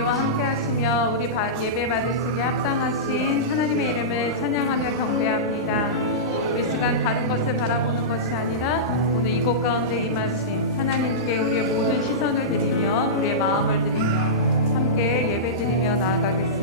우리와 함께 하시며 우리 예배 받으시기에 합당하신 하나님의 이름을 찬양하며 경배합니다. 이 시간 다른 것을 바라보는 것이 아니라 오늘 이곳 가운데 임하신 하나님께 우리의 모든 시선을 드리며 우리의 마음을 드리며 함께 예배 드리며 나아가겠습니다.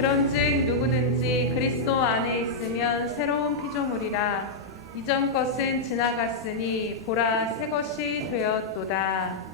그런즉 누구든지 그리스도 안에 있으면 새로운 피조물이라. 이전 것은 지나갔으니 보라 새 것이 되었도다.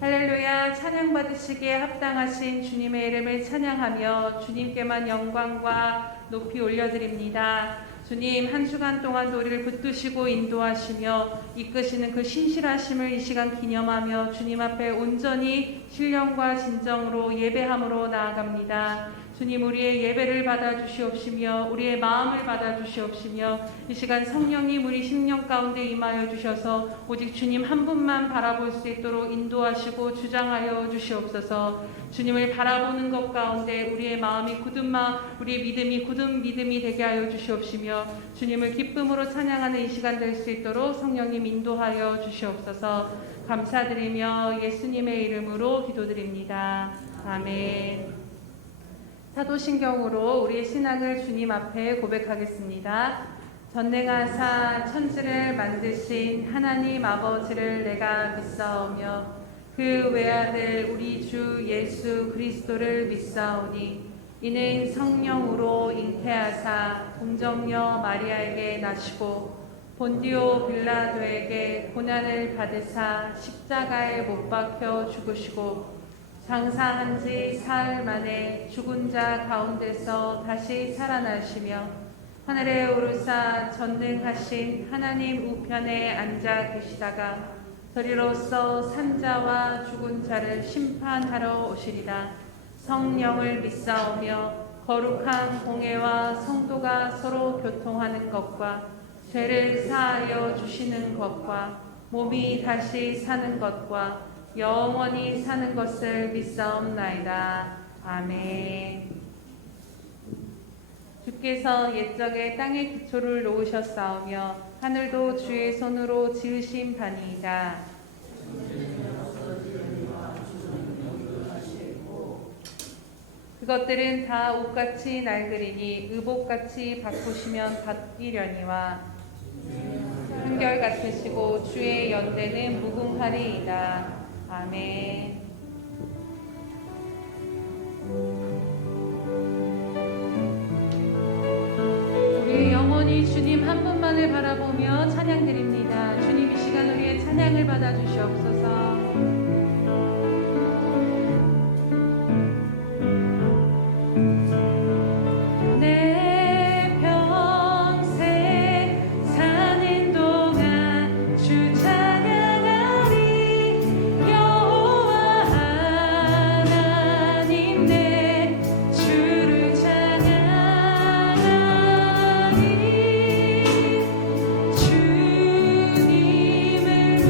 할렐루야. 찬양 받으시기에 합당하신 주님의 이름을 찬양하며 주님께만 영광과 높이 올려드립니다. 주님, 한 주간 동안 우리를 붙드시고 인도하시며 이끄시는 그 신실하심을 이 시간 기념하며 주님 앞에 온전히 신령과 진정으로 예배함으로 나아갑니다. 주님, 우리의 예배를 받아주시옵시며 우리의 마음을 받아주시옵시며 이 시간 성령님 우리 심령 가운데 임하여 주셔서 오직 주님 한 분만 바라볼 수 있도록 인도하시고 주장하여 주시옵소서. 주님을 바라보는 것 가운데 우리의 마음이 우리의 믿음이 굳은 믿음이 되게 하여 주시옵시며 주님을 기쁨으로 찬양하는 이 시간 될 수 있도록 성령님 인도하여 주시옵소서. 감사드리며 예수님의 이름으로 기도드립니다. 아멘. 사도신경으로 우리의 신앙을 주님 앞에 고백하겠습니다. 전능하사 천지를 만드신 하나님 아버지를 내가 믿사오며 그 외아들 우리 주 예수 그리스도를 믿사오니 이는 성령으로 잉태하사 동정녀 마리아에게 나시고 본디오 빌라도에게 고난을 받으사 십자가에 못 박혀 죽으시고 장사한 지 사흘 만에 죽은 자 가운데서 다시 살아나시며 하늘에 오르사 전능하신 하나님 우편에 앉아 계시다가 저리로서 산자와 죽은 자를 심판하러 오시리라. 성령을 믿사오며 거룩한 공회와 성도가 서로 교통하는 것과 죄를 사하여 주시는 것과 몸이 다시 사는 것과 영원히 사는 것을 믿사옵나이다. 아멘. 주께서 옛적에 땅의 기초를 놓으셨사오며 하늘도 주의 손으로 지으신 바니이다. 그것들은 다 옷같이 낡으리니 의복같이 바꾸시면 바뀌려니와 한결같으시고 주의 연대는 무궁하리이다. 아멘. 우리 영원히 주님 한 분만을 바라보며 찬양드립니다. 주님 이 시간 우리의 찬양을 받아주시옵소서. 주님을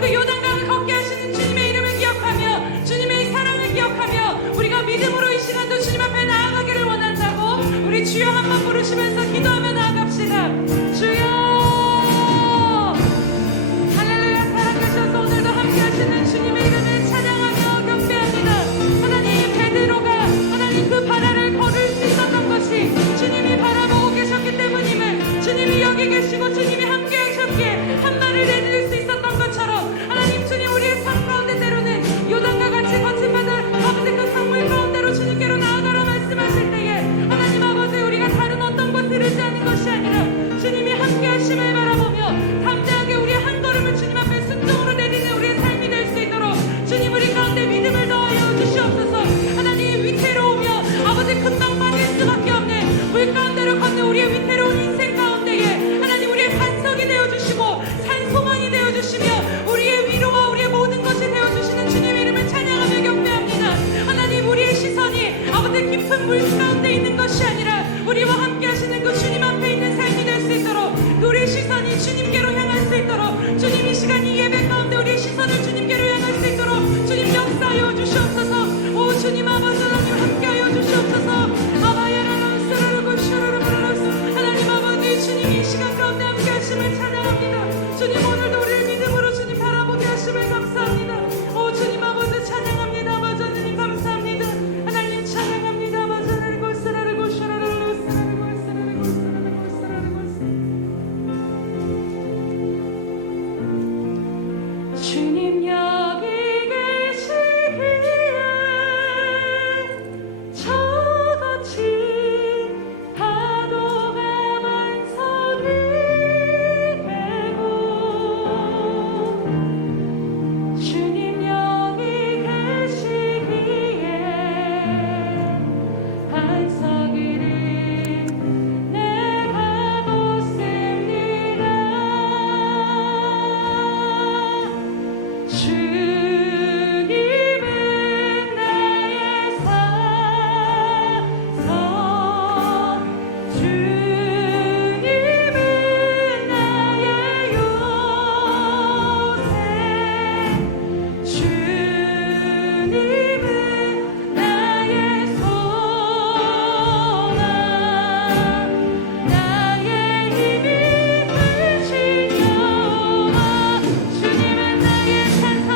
그 요단강을 걷게 하시는 주님의 이름을 기억하며 주님의 사랑을 기억하며 우리가 믿음으로 이 시간도 주님 앞에 나아가기를 원한다고 우리 주여 한번 부르시면서 기도하며 나아갑시다. 주여 할렐루야. 살아계셔서 오늘도 함께 하시는 주님의 이름을 찬양하며 경배합니다. 하나님 베드로가 하나님 그 바다를 걸을 수 있었던 것이 주님이 바라보고 계셨기 때문임을 주님이 여기 계시고 주님이 함께 하셨기에 한 말을 내드릴 수 있었던 것처럼 하나님 주님 우리의 삶 가운데 때로는 요단과 같이 거친 바다 아버지 그 강물 가운데로 주님께로 나아가라 말씀하실 때에 하나님 아버지 우리가 다른 어떤 것을 의지하는 것이 아니라 주님이 함께 하심을 바라보며 담대하게 우리의 한 걸음을 주님 앞에 순종으로 내리는 우리의 삶이 될 수 있도록 주님 우리 가운데 믿음을 더하여 주시옵소서. 하나님 위태로우며 아버지 금방 빠질 수밖에 없는 물 가운데로 걷는 우리의 위태로운 인생 가운데에 하나님 우리의 반석이 되어주시고 산소망이 되어주시며 우리의 위로와 우리의 모든 것이 되어주시는 주님의 이름을 찬양하며 경배합니다. 하나님 우리의 시선이 아버지 깊은 물 가운데 있는 것이 아니라 우리와 함께 하시는 그 주님 앞에 있는 삶이 될 수 있도록 우리의 시선이 주님께로 향할 수 있도록 주님 이 시간 이 예배 가운데 우리의 시선을 주님께로 향할 수 있도록 주님 역사하여 주시옵소서. 오 주님 아버지 하나님 함께하여 주시옵소서. 하나님 아버지 주님 이 시간 가운데 함께 하심을 찬양합니다. 주님 오늘도 우리를 믿음으로 주님 바라보게 하심을 감사합니다. 오 주님 아버지 찬양합니다. 아버지 하나님 감사합니다. 하나님 찬양합니다. 아버지 하나님 골사라르고 샤라라르고 사라르고 사라르고 사라르고 사라르고 주님 여기 계시기에 저같이 파도가 반석이 되고 주님 여기 계시기에 반석이 된 내가 걷습니다. 주님은 나의 사성 주님은 나의 요새 주님은 나의 소망 나의 힘이 되신 여호와 주님은 나의 찬송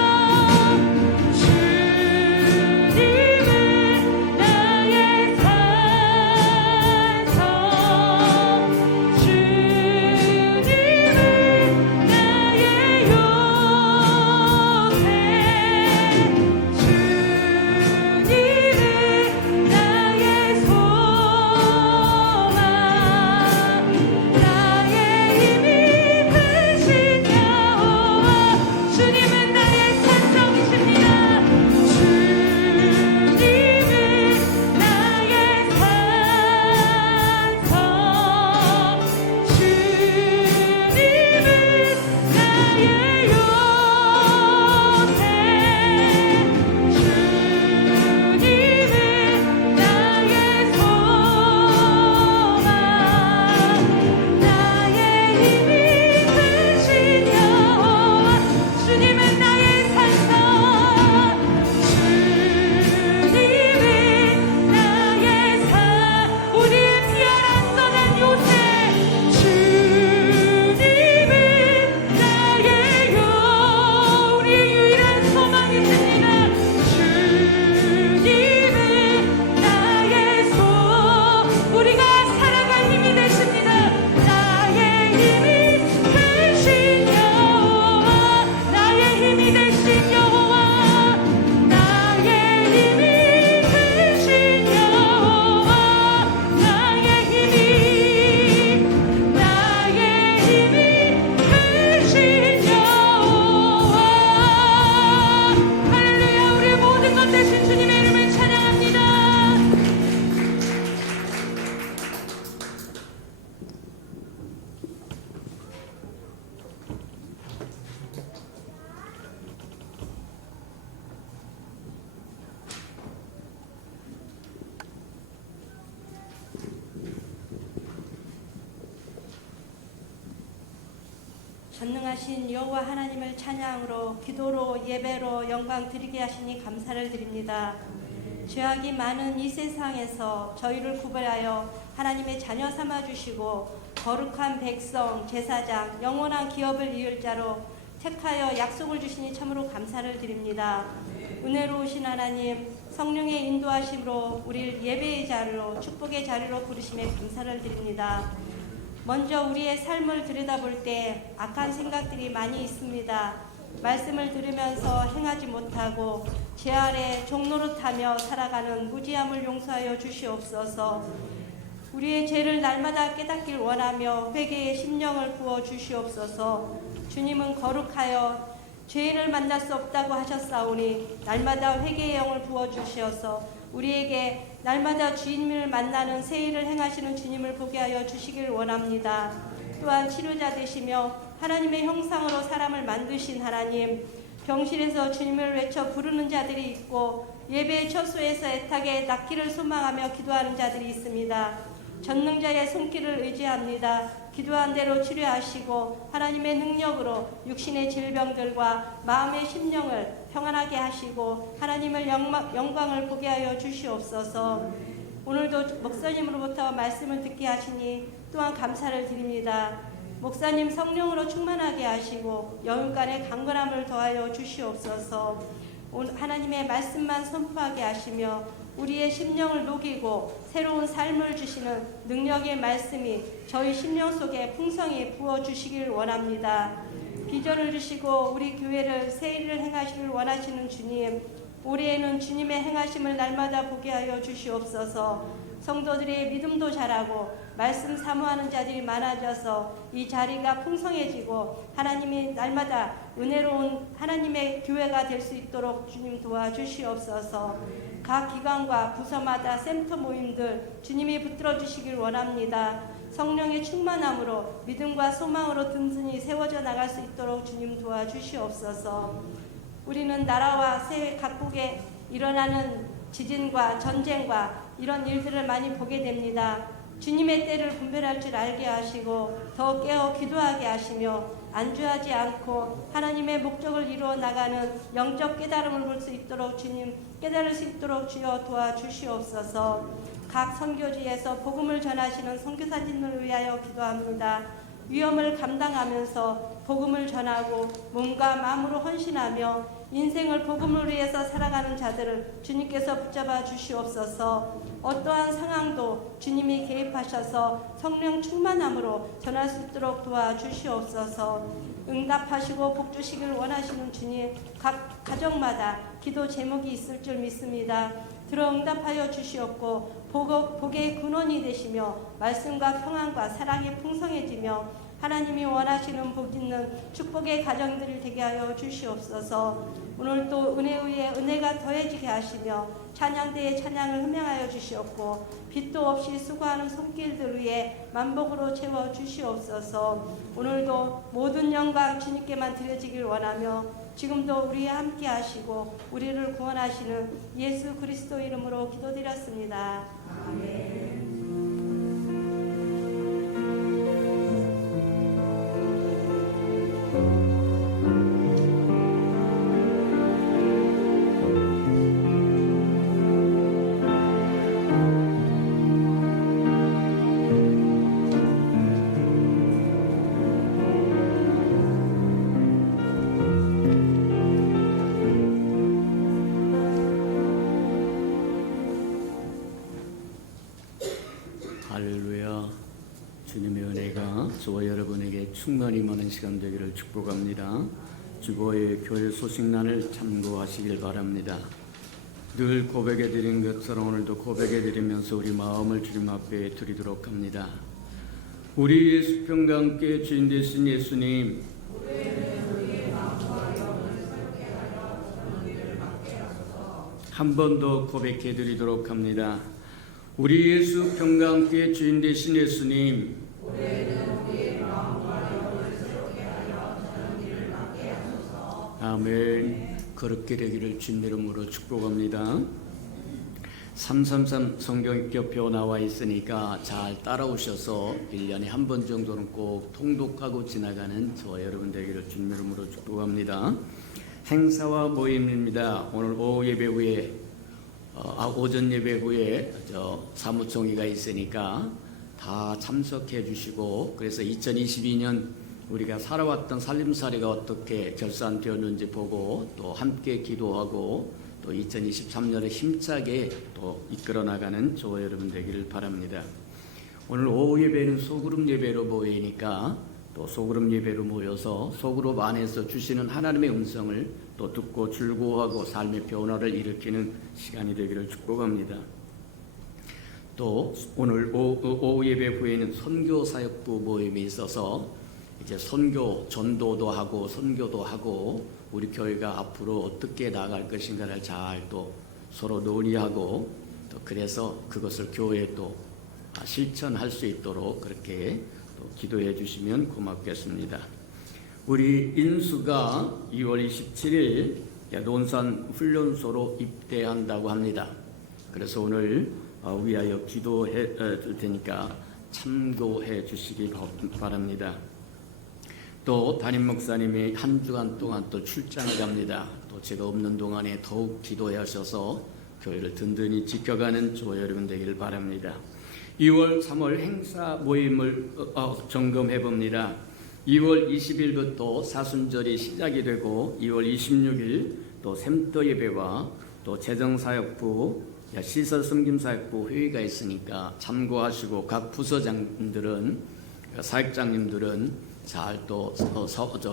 전능하신 여호와 하나님을 찬양으로 기도로 예배로 영광 드리게 하시니 감사를 드립니다. 죄악이 많은 이 세상에서 저희를 구별하여 하나님의 자녀 삼아주시고 거룩한 백성, 제사장, 영원한 기업을 이을 자로 택하여 약속을 주시니 참으로 감사를 드립니다. 은혜로우신 하나님, 성령의 인도하심으로 우리를 예배의 자리로, 축복의 자리로 부르심에 감사를 드립니다. 먼저 우리의 삶을 들여다볼 때 악한 생각들이 많이 있습니다. 말씀을 들으면서 행하지 못하고 죄 아래 종노릇하며 살아가는 무지함을 용서하여 주시옵소서. 우리의 죄를 날마다 깨닫길 원하며 회개의 심령을 부어 주시옵소서. 주님은 거룩하여 죄인을 만날 수 없다고 하셨사오니 날마다 회개의 영을 부어 주시어서 우리에게 날마다 주님을 만나는 새 일을 행하시는 주님을 보게 하여 주시길 원합니다. 또한 치료자 되시며 하나님의 형상으로 사람을 만드신 하나님, 병실에서 주님을 외쳐 부르는 자들이 있고 예배의 처소에서 애타게 낫기를 소망하며 기도하는 자들이 있습니다. 전능자의 손길을 의지합니다. 기도한 대로 치료하시고 하나님의 능력으로 육신의 질병들과 마음의 심령을 평안하게 하시고 하나님을 영광을 보게 하여 주시옵소서. 오늘도 목사님으로부터 말씀을 듣게 하시니 또한 감사를 드립니다. 목사님 성령으로 충만하게 하시고 영육간의 강건함을 더하여 주시옵소서. 하나님의 말씀만 선포하게 하시며 우리의 심령을 녹이고 새로운 삶을 주시는 능력의 말씀이 저희 심령 속에 풍성히 부어주시길 원합니다. 비전을 주시고 우리 교회를 새 일을 행하시길 원하시는 주님, 올해에는 주님의 행하심을 날마다 보게 하여 주시옵소서. 성도들의 믿음도 자라고 말씀 사모하는 자들이 많아져서 이 자리가 풍성해지고 하나님이 날마다 은혜로운 하나님의 교회가 될 수 있도록 주님 도와주시옵소서. 각 기관과 부서마다 센터 모임들 주님이 붙들어 주시길 원합니다. 성령의 충만함으로 믿음과 소망으로 든든히 세워져 나갈 수 있도록 주님 도와주시옵소서. 우리는 나라와 세계 각국에 일어나는 지진과 전쟁과 이런 일들을 많이 보게 됩니다. 주님의 때를 분별할 줄 알게 하시고 더 깨어 기도하게 하시며 안주하지 않고 하나님의 목적을 이루어 나가는 영적 깨달음을 볼 수 있도록 주님 깨달을 수 있도록 주여 도와주시옵소서. 각 선교지에서 복음을 전하시는 선교사님을 위하여 기도합니다. 위험을 감당하면서 복음을 전하고 몸과 마음으로 헌신하며 인생을 복음을 위해서 살아가는 자들을 주님께서 붙잡아 주시옵소서. 어떠한 상황도 주님이 개입하셔서 성령 충만함으로 전할 수 있도록 도와주시옵소서. 응답하시고 복 주시길 원하시는 주님, 각 가정마다 기도 제목이 있을 줄 믿습니다. 들어 응답하여 주시옵고 복의 근원이 되시며 말씀과 평안과 사랑이 풍성해지며 하나님이 원하시는 복 있는 축복의 가정들이 되게 하여 주시옵소서. 오늘도 은혜 위에 은혜가 더해지게 하시며 찬양대의 찬양을 흠양하여 주시옵고 빛도 없이 수고하는 손길들 위에 만복으로 채워 주시옵소서. 오늘도 모든 영광 주님께만 드려지길 원하며 지금도 우리와 함께 하시고 우리를 구원하시는 예수 그리스도 이름으로 기도드렸습니다. 아멘. 할렐루야. 주님의 은혜가 저와 여러분에게 충만히 많은 시간 되기를 축복합니다. 주보의 교회 소식란을 참고하시길 바랍니다. 늘 고백해 드린 것처럼 오늘도 고백해 드리면서 우리 마음을 주님 앞에 드리도록 합니다. 우리 예수편과 함께 주인 되신 예수님, 한 번 더 고백해 드리도록 합니다. 우리 예수 편과 함께 주인 되신 예수님, 아멘. 그렇게 되기를 주님 이름으로 축복합니다. 333 성경교표 나와 있으니까 잘 따라오셔서 1년에 한 번 정도는 꼭 통독하고 지나가는 저와 여러분 되기를 주님 이름으로 축복합니다. 행사와 모임입니다. 오늘 오후 예배 후에 오전 예배 후에 사무총회가 있으니까 다 참석해 주시고, 그래서 2022년 우리가 살아왔던 살림살이가 어떻게 결산되었는지 보고 또 함께 기도하고 또 2023년에 힘차게 또 이끌어 나가는 저와 여러분 되기를 바랍니다. 오늘 오후 예배는 소그룹 예배로 모이니까 또 소그룹 예배로 모여서 소그룹 안에서 주시는 하나님의 음성을 또 듣고 즐거워하고 삶의 변화를 일으키는 시간이 되기를 축복합니다. 또 오늘 오후 예배 후에는 선교 사역부 모임이 있어서 이제 선교 전도도 하고 선교도 하고 우리 교회가 앞으로 어떻게 나아갈 것인가를 잘 또 서로 논의하고 또 그래서 그것을 교회에 또 실천할 수 있도록 그렇게 또 기도해 주시면 고맙겠습니다. 우리 인수가 2월 27일 논산 훈련소로 입대한다고 합니다. 그래서 오늘 위하여 기도해 줄 테니까 참고해 주시기 바랍니다. 또 담임 목사님이 한 주간 동안 또 출장을 갑니다. 또 제가 없는 동안에 더욱 기도해 하셔서 교회를 든든히 지켜가는 저와 여러분 되기를 바랍니다. 2월 3월 행사 모임을 점검해 봅니다. 2월 20일부터 사순절이 시작이 되고 2월 26일 또 샘터 예배와 또 재정사역부 시설 섬김사역부 회의가 있으니까 참고하시고 각 부서장님들은 사역장님들은 잘 또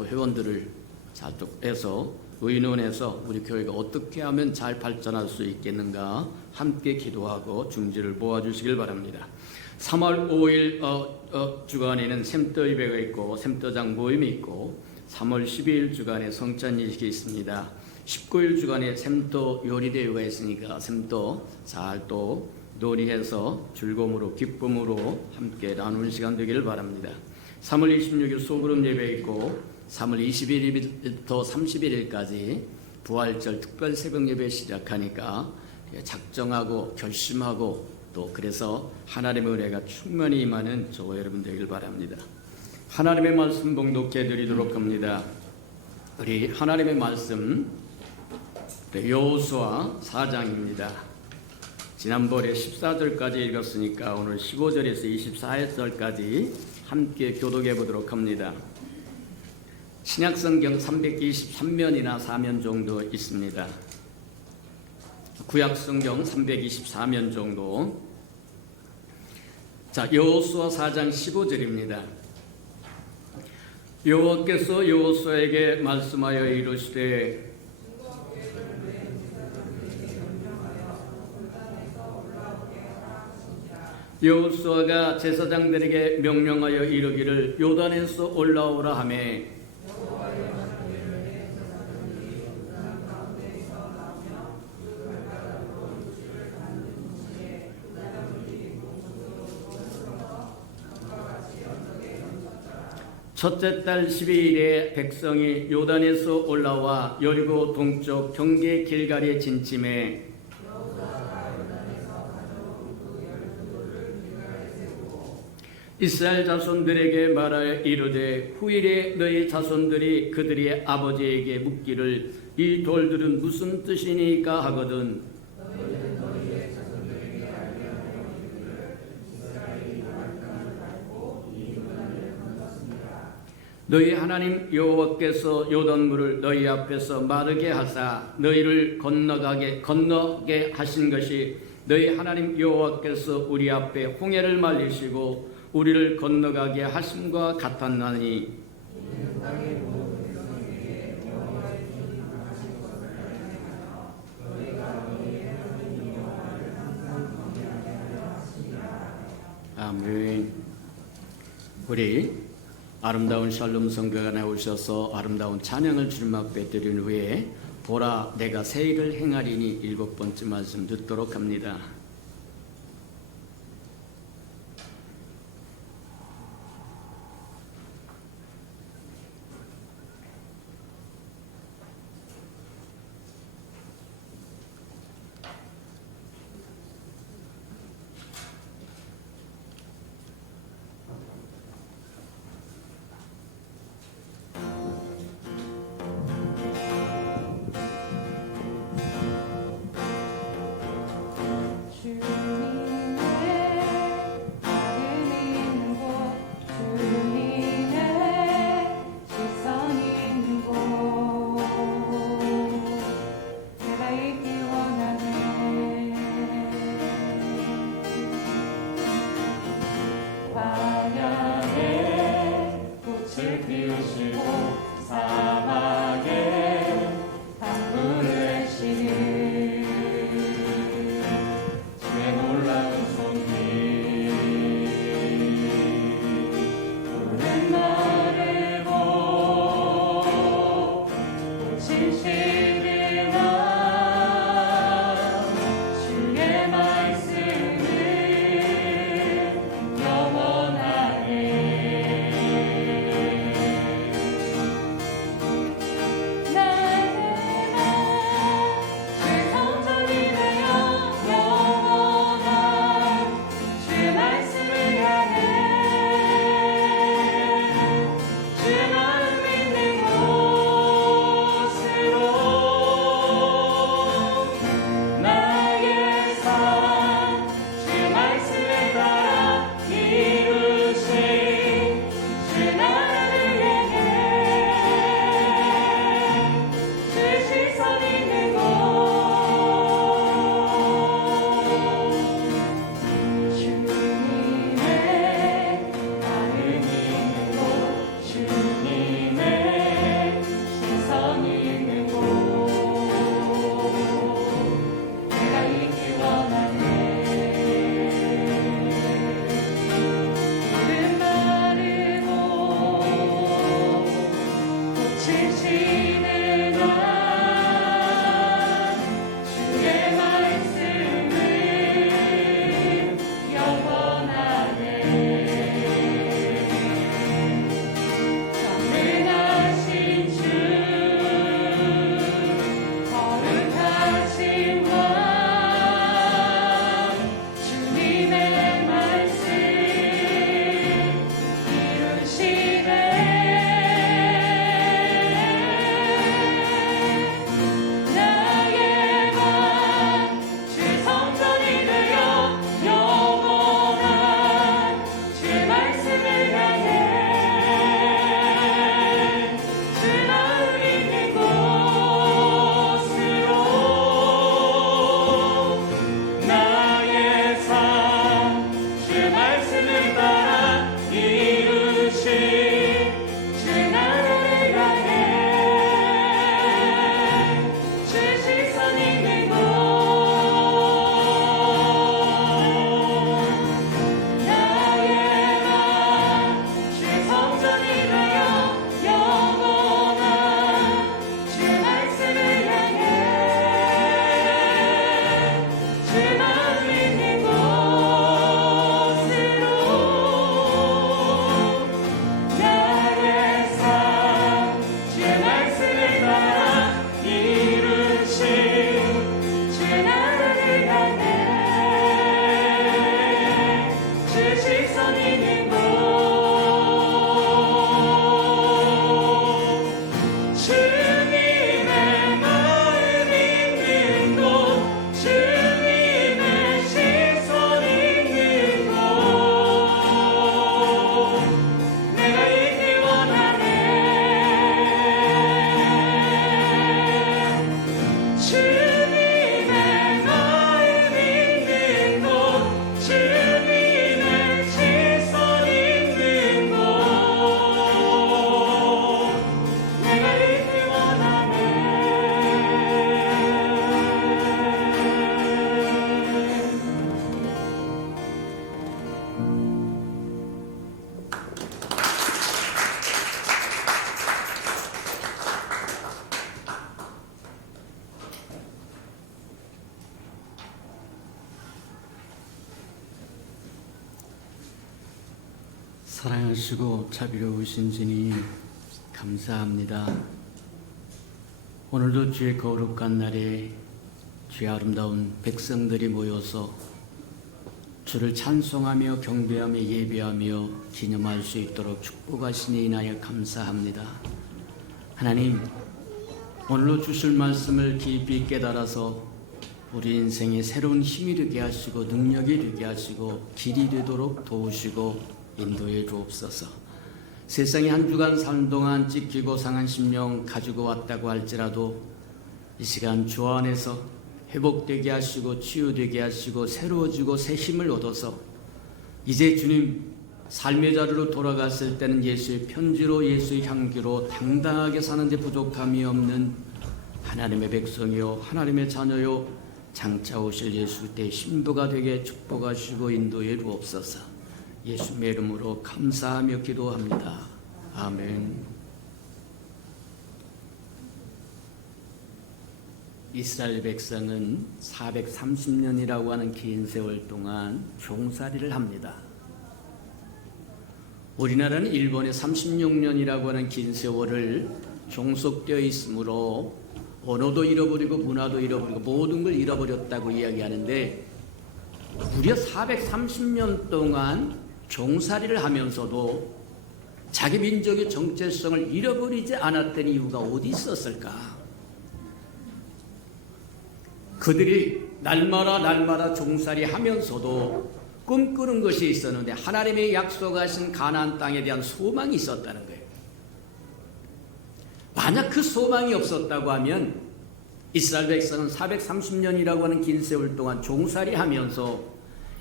회원들을 잘 또 해서 의논해서 우리 교회가 어떻게 하면 잘 발전할 수 있겠는가 함께 기도하고 중지를 모아주시길 바랍니다. 3월 5일 주간에는 샘터 예배가 있고 샘터장 모임이 있고 3월 12일 주간에 성찬예식이 있습니다. 19일 주간에 샘터 요리대회가 있으니까 샘터 잘 또 논의해서 즐거움으로 기쁨으로 함께 나누는 시간 되기를 바랍니다. 3월 26일 소그룹 예배 있고 3월 21일부터 31일까지 부활절 특별 새벽 예배 시작하니까 작정하고 결심하고 또 그래서 하나님의 은혜가 충만히 임하는 저와 여러분 되길 바랍니다. 하나님의 말씀 봉독해 드리도록 합니다. 우리 하나님의 말씀 여호수아 4장입니다. 지난번에 14절까지 읽었으니까 오늘 15절에서 24절까지 함께 교독해 보도록 합니다. 신약성경 323면이나 4면 정도 있습니다. 구약성경 324면 정도. 자, 여호수아 4장 15절입니다. 여호와께서 여호수아에게 말씀하여 이르시되 여호수아가 제사장들에게 명령하여 이르기를 요단에서 올라오라 하매 첫째 달 12일에 백성이 요단에서 올라와 여리고 동쪽 경계 길갈에 진침해 이스라엘 자손들에게 말하여 이르되 후일에 너희 자손들이 그들의 아버지에게 묻기를 이 돌들은 무슨 뜻이니까 하거든 너희 하나님 여호와께서 요단물을 너희 앞에서 마르게 하사 너희를 건너게 하신 것이 너희 하나님 여호와께서 우리 앞에 홍해를 말리시고 우리를 건너가게 하심과 같았나니 아멘. 우리 아름다운 샬롬 성가가 나오셔서 아름다운 찬양을 주님 앞에 드린 후에 보라 내가 새 일을 행하리니 7번째 말씀 듣도록 합니다. 사랑하시고 자비로우신 주님 감사합니다. 오늘도 주의 거룩한 날에 주의 아름다운 백성들이 모여서 주를 찬송하며 경배하며 예배하며 기념할 수 있도록 축복하시니 인하여 감사합니다. 하나님, 오늘로 주실 말씀을 깊이 깨달아서 우리 인생에 새로운 힘이 되게 하시고 능력이 되게 하시고 길이 되도록 도우시고 인도해 주옵소서. 세상에 한 주간 사는 동안 찢기고 상한 심령 가지고 왔다고 할지라도 이 시간 주 안에서 회복되게 하시고 치유되게 하시고 새로워지고 새 힘을 얻어서 이제 주님 삶의 자리로 돌아갔을 때는 예수의 편지로 예수의 향기로 당당하게 사는 데 부족함이 없는 하나님의 백성이요 하나님의 자녀요 장차 오실 예수 때 신부가 되게 축복하시고 인도해 주옵소서. 예수님의 이름으로 감사하며 기도합니다. 아멘. 이스라엘 백성은 430년이라고 하는 긴 세월 동안 종살이를 합니다. 우리나라는 일본의 36년이라고 하는 긴 세월을 종속되어 있으므로 언어도 잃어버리고 문화도 잃어버리고 모든 걸 잃어버렸다고 이야기하는데, 무려 430년 동안 종살이를 하면서도 자기 민족의 정체성을 잃어버리지 않았던 이유가 어디 있었을까? 그들이 날마다 종살이 하면서도 꿈꾸는 것이 있었는데, 하나님의 약속하신 가나안 땅에 대한 소망이 있었다는 거예요. 만약 그 소망이 없었다고 하면 이스라엘 백성은 430년이라고 하는 긴 세월 동안 종살이 하면서,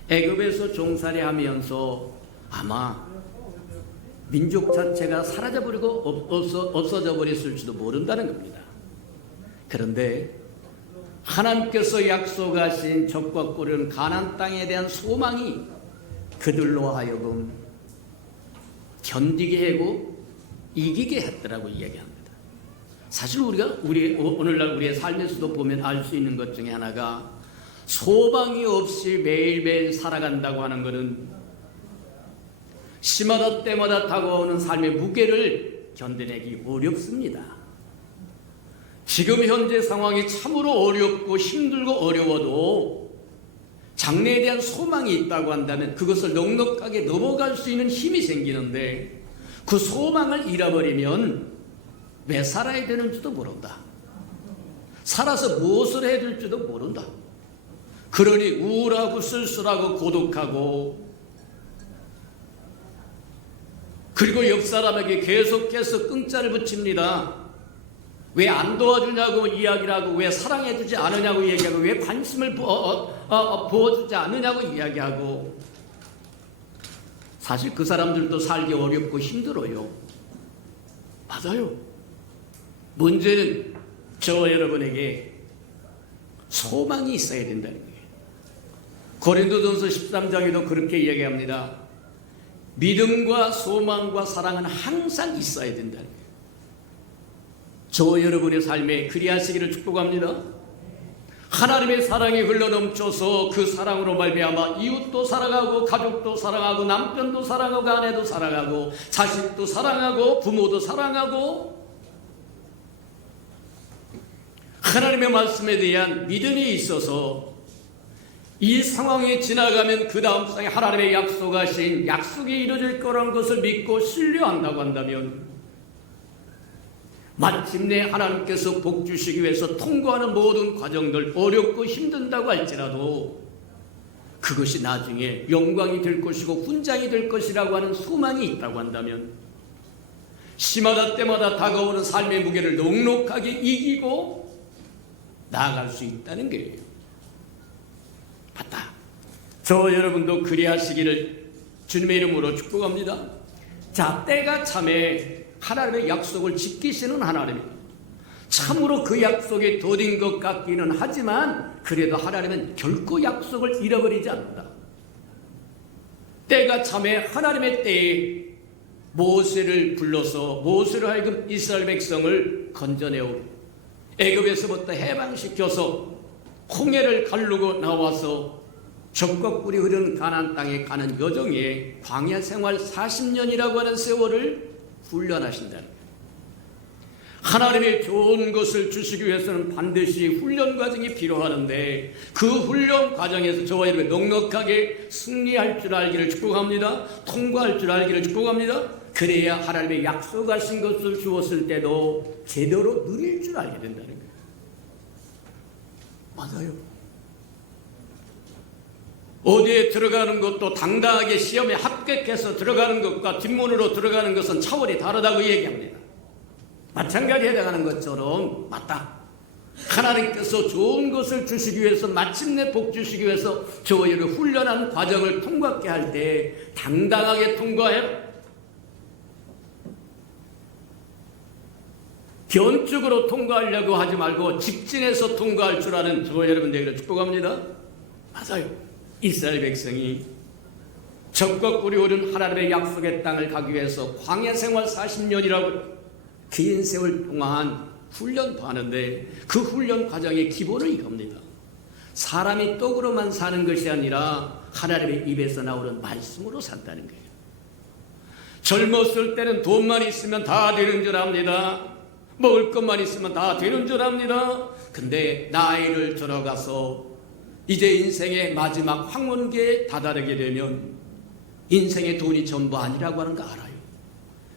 애굽에서 종살이 하면서 아마 민족 자체가 사라져버리고 없어져 버렸을지도 모른다는 겁니다. 그런데 하나님께서 약속하신 적과 꿀은 가나안 땅에 대한 소망이 그들로 하여금 견디게 하고 이기게 했더라고 이야기합니다. 사실 우리가 오늘날 우리의 삶에서도 보면 알 수 있는 것 중에 하나가, 소망이 없이 매일매일 살아간다고 하는 것은 시마다 때마다 다가오는 삶의 무게를 견뎌내기 어렵습니다. 지금 현재 상황이 참으로 어렵고 힘들고 어려워도 장래에 대한 소망이 있다고 한다면 그것을 넉넉하게 넘어갈 수 있는 힘이 생기는데, 그 소망을 잃어버리면 왜 살아야 되는지도 모른다. 살아서 무엇을 해야 될지도 모른다. 그러니 우울하고 쓸쓸하고 고독하고, 그리고 옆 사람에게 계속해서 끙짜를 붙입니다. 왜 안 도와주냐고 이야기를 하고, 왜 사랑해주지 않으냐고 얘기하고, 왜 관심을 부어주지 않느냐고 이야기하고. 사실 그 사람들도 살기 어렵고 힘들어요. 맞아요. 문제는 저와 여러분에게 소망이 있어야 된다는 거예요. 고린도전서 13장에도 그렇게 이야기합니다. 믿음과 소망과 사랑은 항상 있어야 된다는 거예요. 저 여러분의 삶에 그리하시기를 축복합니다. 하나님의 사랑이 흘러넘쳐서 그 사랑으로 말미암아 이웃도 사랑하고, 가족도 사랑하고, 남편도 사랑하고, 아내도 사랑하고, 자식도 사랑하고, 부모도 사랑하고, 하나님의 말씀에 대한 믿음이 있어서 이 상황이 지나가면 그 다음 상에 하나님의 약속하신 약속이 이루어질 거라는 것을 믿고 신뢰한다고 한다면, 마침내 하나님께서 복 주시기 위해서 통과하는 모든 과정들, 어렵고 힘든다고 할지라도 그것이 나중에 영광이 될 것이고 훈장이 될 것이라고 하는 소망이 있다고 한다면, 시마다 때마다 다가오는 삶의 무게를 넉넉하게 이기고 나아갈 수 있다는 거예요. 맞다. 저 여러분도 그리하시기를 주님의 이름으로 축복합니다. 자, 때가 참에 하나님의 약속을 지키시는 하나님입니다. 참으로 그 약속이 더딘 것 같기는 하지만 그래도 하나님은 결코 약속을 잃어버리지 않는다. 때가 참에 하나님의 때에 모세를 불러서 모세로 하여금 이스라엘 백성을 건져내오 애굽에서부터 해방시켜서 홍해를 가르고 나와서 적과 꿀이 흐르는 가나안 땅에 가는 여정에 광야 생활 40년이라고 하는 세월을 훈련하신다. 하나님의 좋은 것을 주시기 위해서는 반드시 훈련 과정이 필요하는데, 그 훈련 과정에서 저와 여러분이 넉넉하게 승리할 줄 알기를 축복합니다. 통과할 줄 알기를 축복합니다. 그래야 하나님의 약속하신 것을 주었을 때도 제대로 누릴 줄 알게 된다는 거예요. 맞아요. 어디에 들어가는 것도 당당하게 시험에 합격해서 들어가는 것과 뒷문으로 들어가는 것은 차원이 다르다고 얘기합니다. 마찬가지에 해당하는 것처럼, 맞다. 하나님께서 좋은 것을 주시기 위해서, 마침내 복 주시기 위해서 저와 여러분 훈련한 과정을 통과하게 할 때 당당하게 통과해요. 변쪽으로 통과하려고 하지 말고 직진해서 통과할 줄 아는 저와 여러분들에게 축복합니다. 맞아요. 이스라엘 백성이 적과 꿀이 흐른 하나님의 약속의 땅을 가기 위해서 광야 생활 40년이라고 긴 세월 동안 훈련도 하는데 그 훈련 과정의 기본은 이겁니다. 사람이 떡으로만 사는 것이 아니라 하나님의 입에서 나오는 말씀으로 산다는 거예요. 젊었을 때는 돈만 있으면 다 되는 줄 압니다. 먹을 것만 있으면 다 되는 줄 압니다. 근데 나이를 들어가서 이제 인생의 마지막 황혼기에 다다르게 되면 인생의 돈이 전부 아니라고 하는 거 알아요.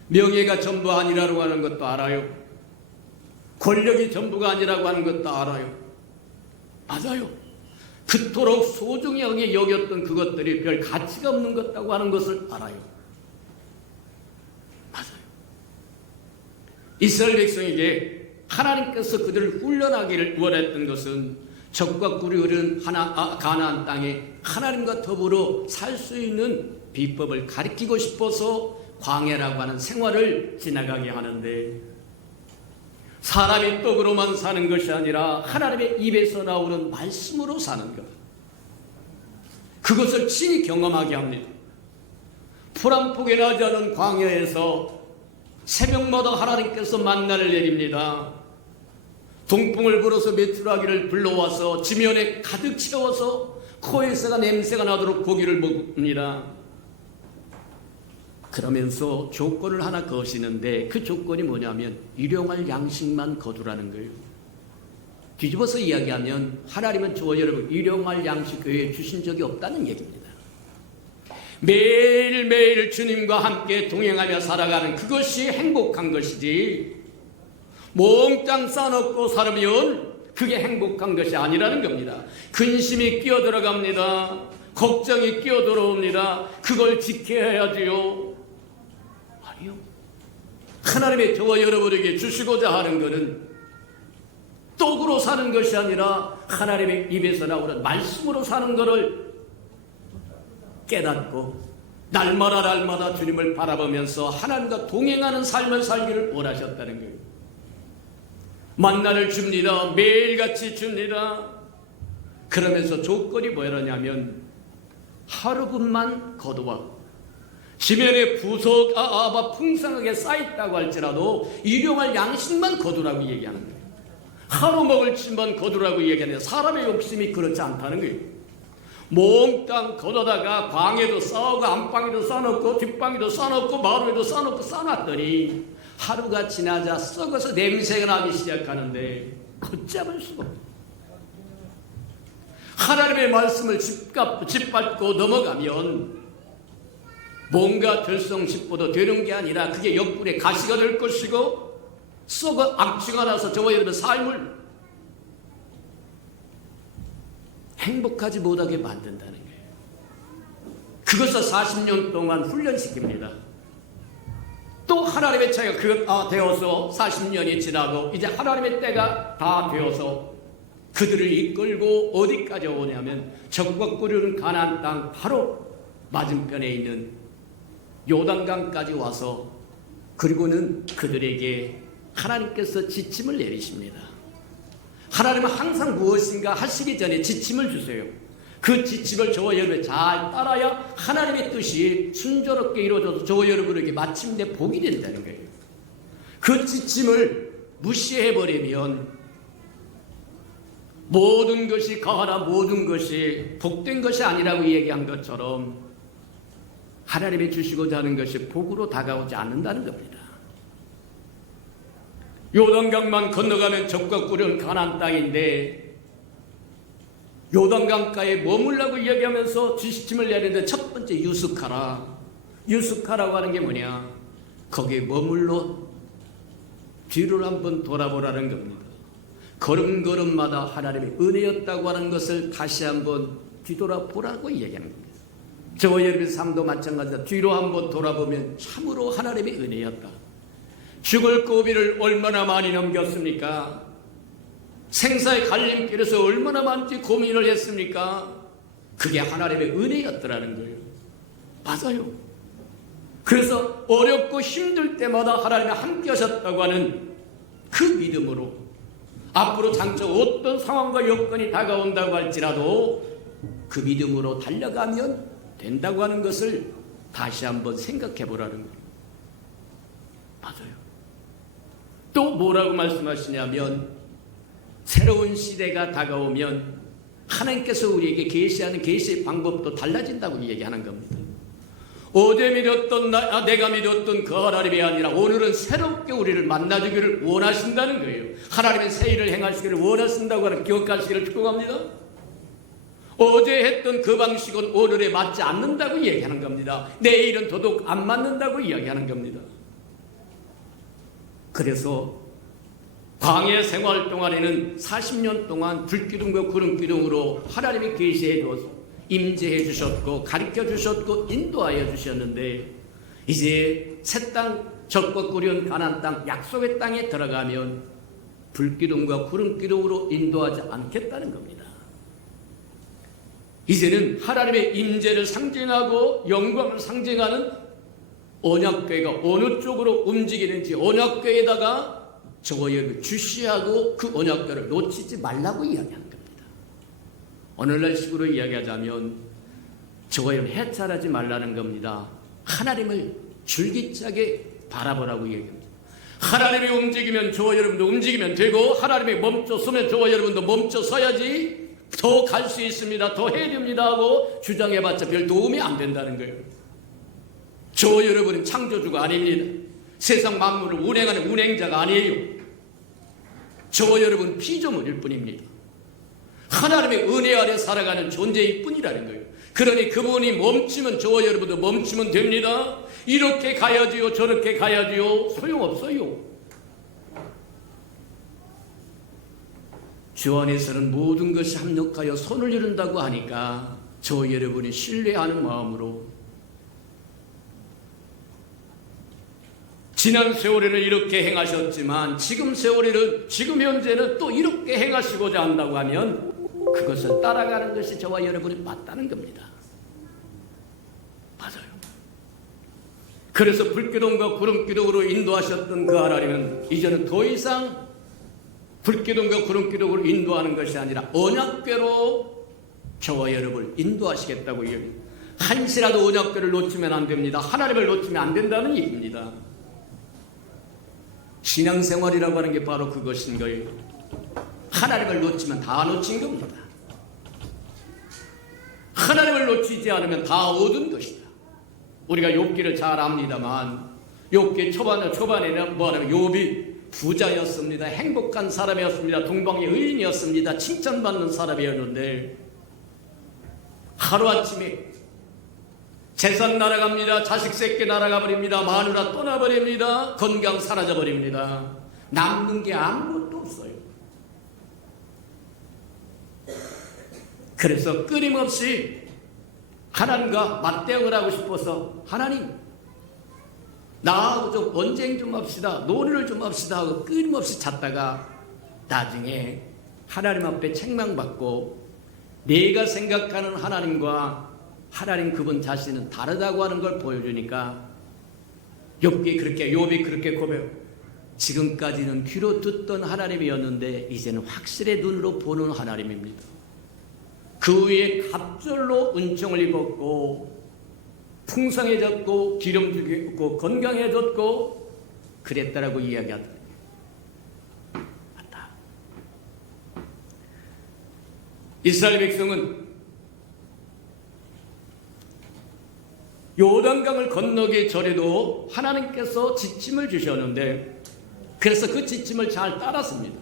명예가 전부 아니라고 하는 것도 알아요. 권력이 전부가 아니라고 하는 것도 알아요. 맞아요. 그토록 소중하게 여겼던 그것들이 별 가치가 없는 것이라고 하는 것을 알아요. 맞아요. 이스라엘 백성에게 하나님께서 그들을 훈련하기를 원했던 것은 적과 꿀이 흐르는 가나안 땅에 하나님과 더불어 살 수 있는 비법을 가르치고 싶어서 광야라고 하는 생활을 지나가게 하는데, 사람이 떡으로만 사는 것이 아니라 하나님의 입에서 나오는 말씀으로 사는 것, 그것을 친히 경험하게 합니다. 풀 한 폭에 나지 않은 광야에서 새벽마다 하나님께서 만나를 내립니다. 동풍을 불어서 메추라기를 불러와서 지면에 가득 채워서 코에서가 냄새가 나도록 고기를 먹습니다. 그러면서 조건을 하나 거시는데 그 조건이 뭐냐면 일용할 양식만 거두라는 거예요. 뒤집어서 이야기하면 하나님은 저와 여러분 일용할 양식 외에 주신 적이 없다는 얘기입니다. 매일매일 주님과 함께 동행하며 살아가는 그것이 행복한 것이지, 몽땅 싸놓고 살면 그게 행복한 것이 아니라는 겁니다. 근심이 끼어들어갑니다. 걱정이 끼어들어옵니다. 그걸 지켜야지요. 아니요. 하나님의 저와 여러분에게 주시고자 하는 것은 떡으로 사는 것이 아니라 하나님의 입에서 나오는 말씀으로 사는 것을 깨닫고 날마다 주님을 바라보면서 하나님과 동행하는 삶을 살기를 원하셨다는 거예요. 만나를 줍니다. 매일같이 줍니다. 그러면서 조건이 뭐냐면 하루분만 거두어 지면에 부석아바 풍성하게 쌓였다고 할지라도 일용할 양식만 거두라고 얘기하는 거예요. 하루 먹을 침만 거두라고 얘기하는데 사람의 욕심이 그렇지 않다는 거예요. 몽땅 거두다가 방에도 싸우고 안방에도 싸놓고 뒷방에도 싸놓고 마루에도 싸놓고 싸놨더니 하루가 지나자 썩어서 냄새가 나기 시작하는데 걷잡을 수가 없어요. 하나님의 말씀을 짓밟고 넘어가면 뭔가 들성십보도 되는 게 아니라 그게 옆구리에 가시가 될 것이고 썩어 악취가 나서 저와 여러분 삶을 행복하지 못하게 만든다는 거예요. 그것을 40년 동안 훈련시킵니다. 또 하나님의 차이가 그것 되어서 40년이 지나고 이제 하나님의 때가 다 되어서 그들을 이끌고 어디까지 오냐면 적과 꿀이 가나안 땅 바로 맞은편에 있는 요단강까지 와서, 그리고는 그들에게 하나님께서 지침을 내리십니다. 하나님은 항상 무엇인가 하시기 전에 지침을 주세요. 그 지침을 저와 여러분이 잘 따라야 하나님의 뜻이 순조롭게 이루어져서 저와 여러분에게 마침내 복이 된다는 거예요. 그 지침을 무시해버리면 모든 것이 가하나 모든 것이 복된 것이 아니라고 얘기한 것처럼 하나님이 주시고자 하는 것이 복으로 다가오지 않는다는 겁니다. 요단강만 건너가면 적과 꿀은 가나안 땅인데 요단강가에 머물라고 얘기하면서 지침을 내리는데 첫 번째 유숙하라고 하는 게 뭐냐, 거기에 머물러 뒤를 한번 돌아보라는 겁니다. 걸음걸음마다 하나님의 은혜였다고 하는 것을 다시 한번 뒤돌아보라고 얘기하는 겁니다. 저와 여러분의 삶도 마찬가지다. 뒤로 한번 돌아보면 참으로 하나님의 은혜였다. 죽을 고비를 얼마나 많이 넘겼습니까? 생사의 갈림길에서 얼마나 많이 고민을 했습니까? 그게 하나님의 은혜였더라는 거예요. 맞아요. 그래서 어렵고 힘들 때마다 하나님이 함께 하셨다고 하는 그 믿음으로 앞으로 장차 어떤 상황과 여건이 다가온다고 할지라도 그 믿음으로 달려가면 된다고 하는 것을 다시 한번 생각해 보라는 거예요. 맞아요. 또 뭐라고 말씀하시냐면 새로운 시대가 다가오면 하나님께서 우리에게 계시하는 계시의 방법도 달라진다고 얘기하는 겁니다. 어제 믿었던 내가 믿었던 그 하나님이 아니라 오늘은 새롭게 우리를 만나주기를 원하신다는 거예요. 하나님의 새 일을 행하시기를 원하신다고 하는 기억하시기를 축복합니다. 어제 했던 그 방식은 오늘에 맞지 않는다고 얘기하는 겁니다. 내일은 더더욱 안 맞는다고 이야기하는 겁니다. 그래서 광야 생활 동안에는 40년 동안 불기둥과 구름기둥으로 하나님이 계시해 주어서 임재해 주셨고 가르쳐 주셨고 인도하여 주셨는데 이제 새 땅 적과 꾸려온 가나안 땅 약속의 땅에 들어가면 불기둥과 구름기둥으로 인도하지 않겠다는 겁니다. 이제는 하나님의 임재를 상징하고 영광을 상징하는 언약궤가 어느 쪽으로 움직이는지 언약궤에다가 저와 여러분 주시하고 그 언약궤를 놓치지 말라고 이야기하는 겁니다. 오늘날식으로 이야기하자면 저와 여러분 해찰하지 말라는 겁니다. 하나님을 줄기차게 바라보라고 이야기합니다. 하나님이 움직이면 저와 여러분도 움직이면 되고 하나님이 멈춰서면 저와 여러분도 멈춰서야지 더 갈 수 있습니다. 더 해야 됩니다 하고 주장해봤자 별 도움이 안 된다는 거예요. 저와 여러분은 창조주가 아닙니다. 세상 만물을 운행하는 운행자가 아니에요. 저와 여러분 피조물일 뿐입니다. 하나님의 은혜 아래 살아가는 존재일 뿐이라는 거예요. 그러니 그분이 멈추면 저와 여러분도 멈추면 됩니다. 이렇게 가야지요 저렇게 가야지요 소용없어요. 주 안에서는 모든 것이 합력하여 손을 이룬다고 하니까 저와 여러분이 신뢰하는 마음으로 지난 세월에는 이렇게 행하셨지만 지금 세월에는 지금 현재는 또 이렇게 행하시고자 한다고 하면 그것을 따라가는 것이 저와 여러분이 맞다는 겁니다. 맞아요. 그래서 불기둥과 구름기둥으로 인도하셨던 그 하나님은 이제는 더 이상 불기둥과 구름기둥으로 인도하는 것이 아니라 언약궤로 저와 여러분을 인도하시겠다고 얘기합니다. 한시라도 언약궤를 놓치면 안 됩니다. 하나님을 놓치면 안 된다는 얘기입니다. 신앙생활이라고 하는 게 바로 그것인 거예요. 하나님을 놓치면 다 놓친 겁니다. 하나님을 놓치지 않으면 다 얻은 것이다. 우리가 욥기를 잘 압니다만 욥기 초반에는 뭐냐면 욥이 부자였습니다. 행복한 사람이었습니다. 동방의 의인이었습니다. 칭찬받는 사람이었는데 하루아침에 재산 날아갑니다. 자식 새끼 날아가 버립니다. 마누라 떠나버립니다. 건강 사라져 버립니다. 남는 게 아무것도 없어요. 그래서 끊임없이 하나님과 맞대응을 하고 싶어서 하나님 나하고 좀 언쟁 좀 합시다. 논의를 좀 합시다 하고 끊임없이 찾다가 나중에 하나님 앞에 책망받고 내가 생각하는 하나님과 하나님 그분 자신은 다르다고 하는 걸 보여주니까 욥이 그렇게 고백. 지금까지는 귀로 듣던 하나님이었는데 이제는 확실히 눈으로 보는 하나님입니다. 그 위에 갑절로 은총을 입었고 풍성해졌고 기름지게 입고 건강해졌고 그랬다라고 이야기하더니 맞다. 이스라엘 백성은 요단강을 건너기 전에도 하나님께서 지침을 주셨는데 그래서 그 지침을 잘 따랐습니다.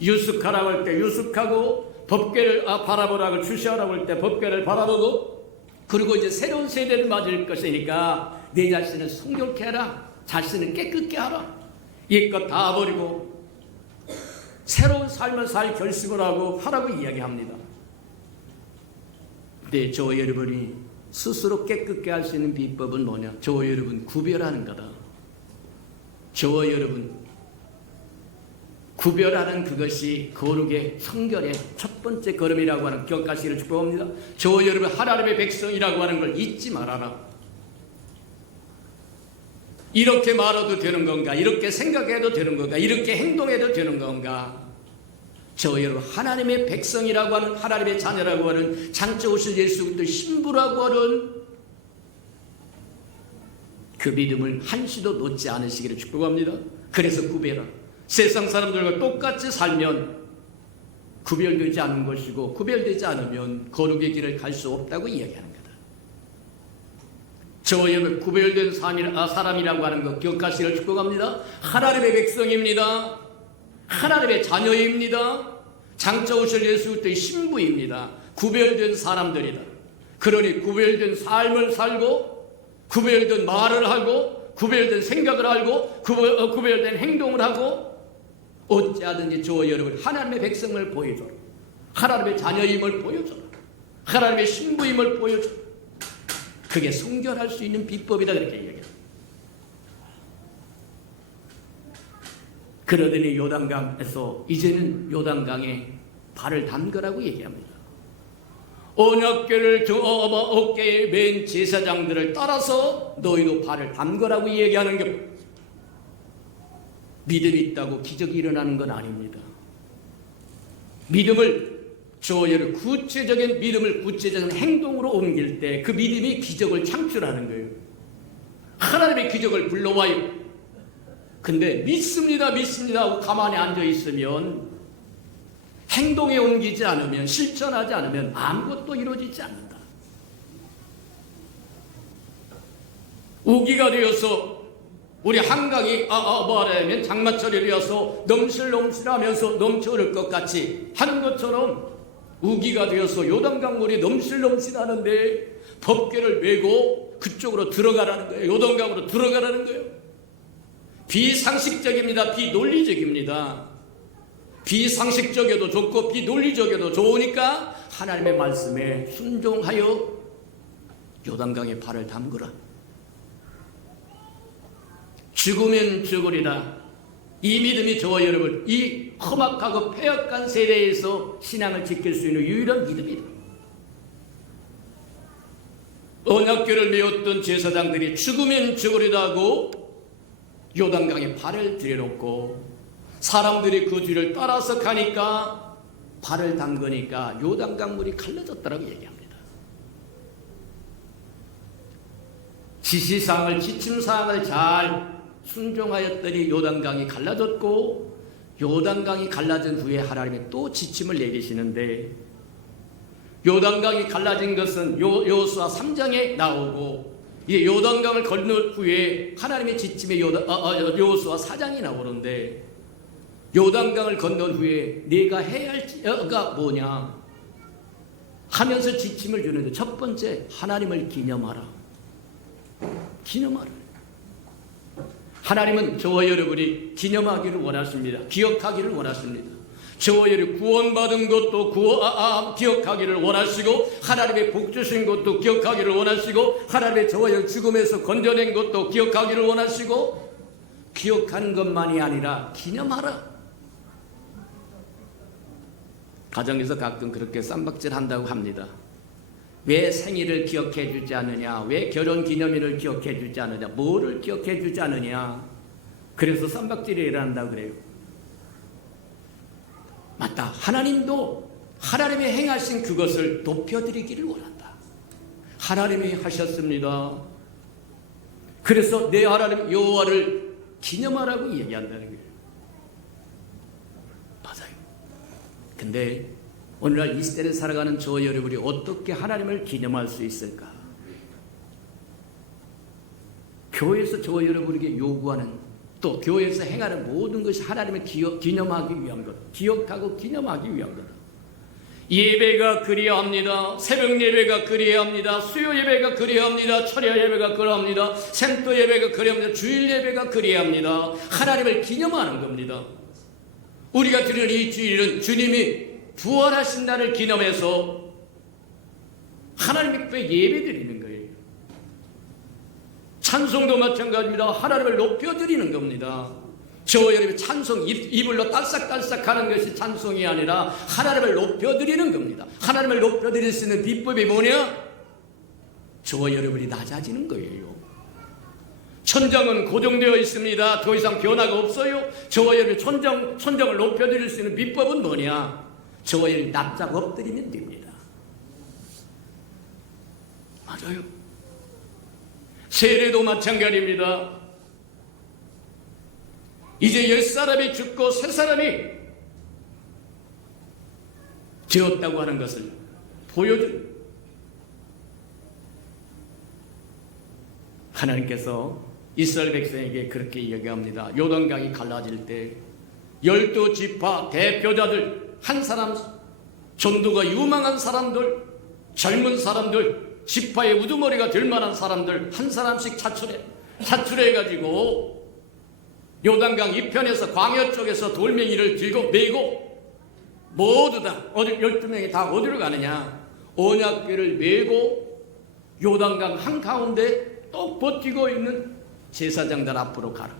유숙하라고 할 때 유숙하고 법궤를 바라보라고 주시하라고 할 때 법궤를 바라보고 그리고 이제 새로운 세대를 맞을 것이니까 내 자신을 성결케 하라. 자신을 깨끗게 하라. 이것 다 버리고 새로운 삶을 살 결심을 하라고 이야기합니다. 근데 저와 여러분이 스스로 깨끗게 할 수 있는 비법은 뭐냐? 저와 여러분 구별하는 거다. 저와 여러분 구별하는 그것이 거룩의 성결의 첫 번째 걸음이라고 하는 기억하시기를 축복합니다. 저와 여러분 하나님의 백성이라고 하는 걸 잊지 말아라. 이렇게 말해도 되는 건가? 이렇게 생각해도 되는 건가? 이렇게 행동해도 되는 건가? 저와 여러분 하나님의 백성이라고 하는 하나님의 자녀라고 하는 장차 오실 예수 그리스도 신부라고 하는 그 믿음을 한시도 놓지 않으시기를 축복합니다. 그래서 구별하라. 세상 사람들과 똑같이 살면 구별되지 않은 것이고, 구별되지 않으면 거룩의 길을 갈 수 없다고 이야기하는 거다. 저와 여러분, 구별된 사람이라고 하는 것 기억하시기를 축복합니다. 하나님의 백성입니다. 하나님의 자녀입니다. 장차 오실 예수 그리스도의 신부입니다. 구별된 사람들이다. 그러니 구별된 삶을 살고, 구별된 말을 하고, 구별된 생각을 하고, 구별된 행동을 하고, 어찌하든지 저와 여러분 하나님의 백성을 보여줘라. 하나님의 자녀임을 보여줘라. 하나님의 신부임을 보여줘라. 그게 성결할 수 있는 비법이다, 그렇게 얘기해요. 그러더니 요단강에서 이제는 요단강에 발을 담그라고 얘기합니다. 언약궤를 어깨에 맨 제사장들을 따라서 너희도 발을 담그라고 얘기하는 게, 믿음이 있다고 기적이 일어나는 건 아닙니다. 믿음을, 저와 여러분 구체적인 믿음을 구체적인 행동으로 옮길 때 그 믿음이 기적을 창출하는 거예요. 하나님의 기적을 불러와요. 근데 믿습니다 하고 가만히 앉아 있으면, 행동에 옮기지 않으면, 실천하지 않으면 아무것도 이루어지지 않는다. 우기가 되어서 우리 한강이 말하면 장마철이 되어서 넘실넘실하면서 넘쳐 흐를 것 같이 하는 것처럼 우기가 되어서 요단강 물이 넘실넘실하는데 법궤를 메고 그쪽으로 들어가라는 거예요. 요단강으로 들어가라는 거예요. 비상식적입니다. 비논리적입니다. 비상식적에도 좋고 비논리적에도 좋으니까 하나님의 말씀에 순종하여 요단강에 발을 담그라. 죽으면 죽으리라. 이 믿음이 저와 여러분, 이 험악하고 폐역한 세대에서 신앙을 지킬 수 있는 유일한 믿음이다. 언약궤를 메었던 제사장들이 죽으면 죽으리라 하고 요단강에 발을 들여놓고 사람들이 그 뒤를 따라서 가니까, 발을 담그니까 요단강 물이 갈라졌다라고 얘기합니다. 지시사항을, 지침사항을 잘 순종하였더니 요단강이 갈라졌고, 요단강이 갈라진 후에 하나님이 또 지침을 내리시는데, 요단강이 갈라진 것은 여호수아 3장에 나오고, 이제 요단강을 건널 후에 하나님의 지침에 여호수아 4장이 나오는데, 요단강을 건넌 후에 내가 해야 할지가 뭐냐 하면서 지침을 주는데, 첫 번째 하나님을 기념하라. 기념하라. 하나님은 저와 여러분이 기념하기를 원하십니다. 기억하기를 원하십니다. 저와 여러분이 구원받은 것도 기억하기를 원하시고, 하나님의 복 주신 것도 기억하기를 원하시고, 하나님의 저와 여러분 죽음에서 건져낸 것도 기억하기를 원하시고, 기억하는 것만이 아니라 기념하라. 가정에서 가끔 그렇게 쌈박질 한다고 합니다. 왜 생일을 기억해 주지 않느냐, 왜 결혼기념일을 기억해 주지 않느냐, 뭐를 기억해 주지 않느냐, 그래서 쌈박질이 일어난다고 그래요. 맞다. 하나님도 하나님이 행하신 그것을 높여드리기를 원한다. 하나님이 하셨습니다. 그래서 내 하나님 여호와를 기념하라고 얘기한다는 거예요. 맞아요. 근데 오늘날 이 시대를 살아가는 저와 여러분이 어떻게 하나님을 기념할 수 있을까? 교회에서 저와 여러분에게 요구하는, 또 교회에서 행하는 모든 것이 하나님을 기념하기 위한 것, 기억하고 기념하기 위한 것. 예배가 그리합니다. 새벽 예배가 그리합니다. 수요 예배가 그리합니다. 철야 예배가 그리합니다. 생토 예배가 그리합니다. 주일 예배가 그리합니다. 하나님을 기념하는 겁니다. 우리가 드리는 이 주일은 주님이 부활하신 날을 기념해서 하나님께 예배 드리는 거예요. 찬송도 마찬가지입니다. 하나님을 높여드리는 겁니다. 저와 여러분이 찬송, 이불로 딸싹딸싹 하는 것이 찬송이 아니라 하나님을 높여드리는 겁니다. 하나님을 높여드릴 수 있는 비법이 뭐냐? 저와 여러분이 낮아지는 거예요. 천정은 고정되어 있습니다. 더 이상 변화가 없어요. 저와 여러분이 천정을 높여드릴 수 있는 비법은 뭐냐? 저와 여러분이 납작 엎드리면 됩니다. 맞아요. 세례도 마찬가지입니다. 이제 옛사람이 죽고 새사람이 되었다고 하는 것을 보여준 하나님께서 이스라엘 백성에게 그렇게 이야기합니다. 요단강이 갈라질 때 12지파 대표자들 한 사람, 전도가 유망한 사람들, 젊은 사람들, 지파의 우두머리가 될 만한 사람들 한 사람씩 차출해가지고 요단강 이편에서 광야 쪽에서 돌멩이를 들고 메고 모두 다 12명이 다 어디로 가느냐, 언약궤를 메고 요단강 한가운데 또 버티고 있는 제사장들 앞으로 가라.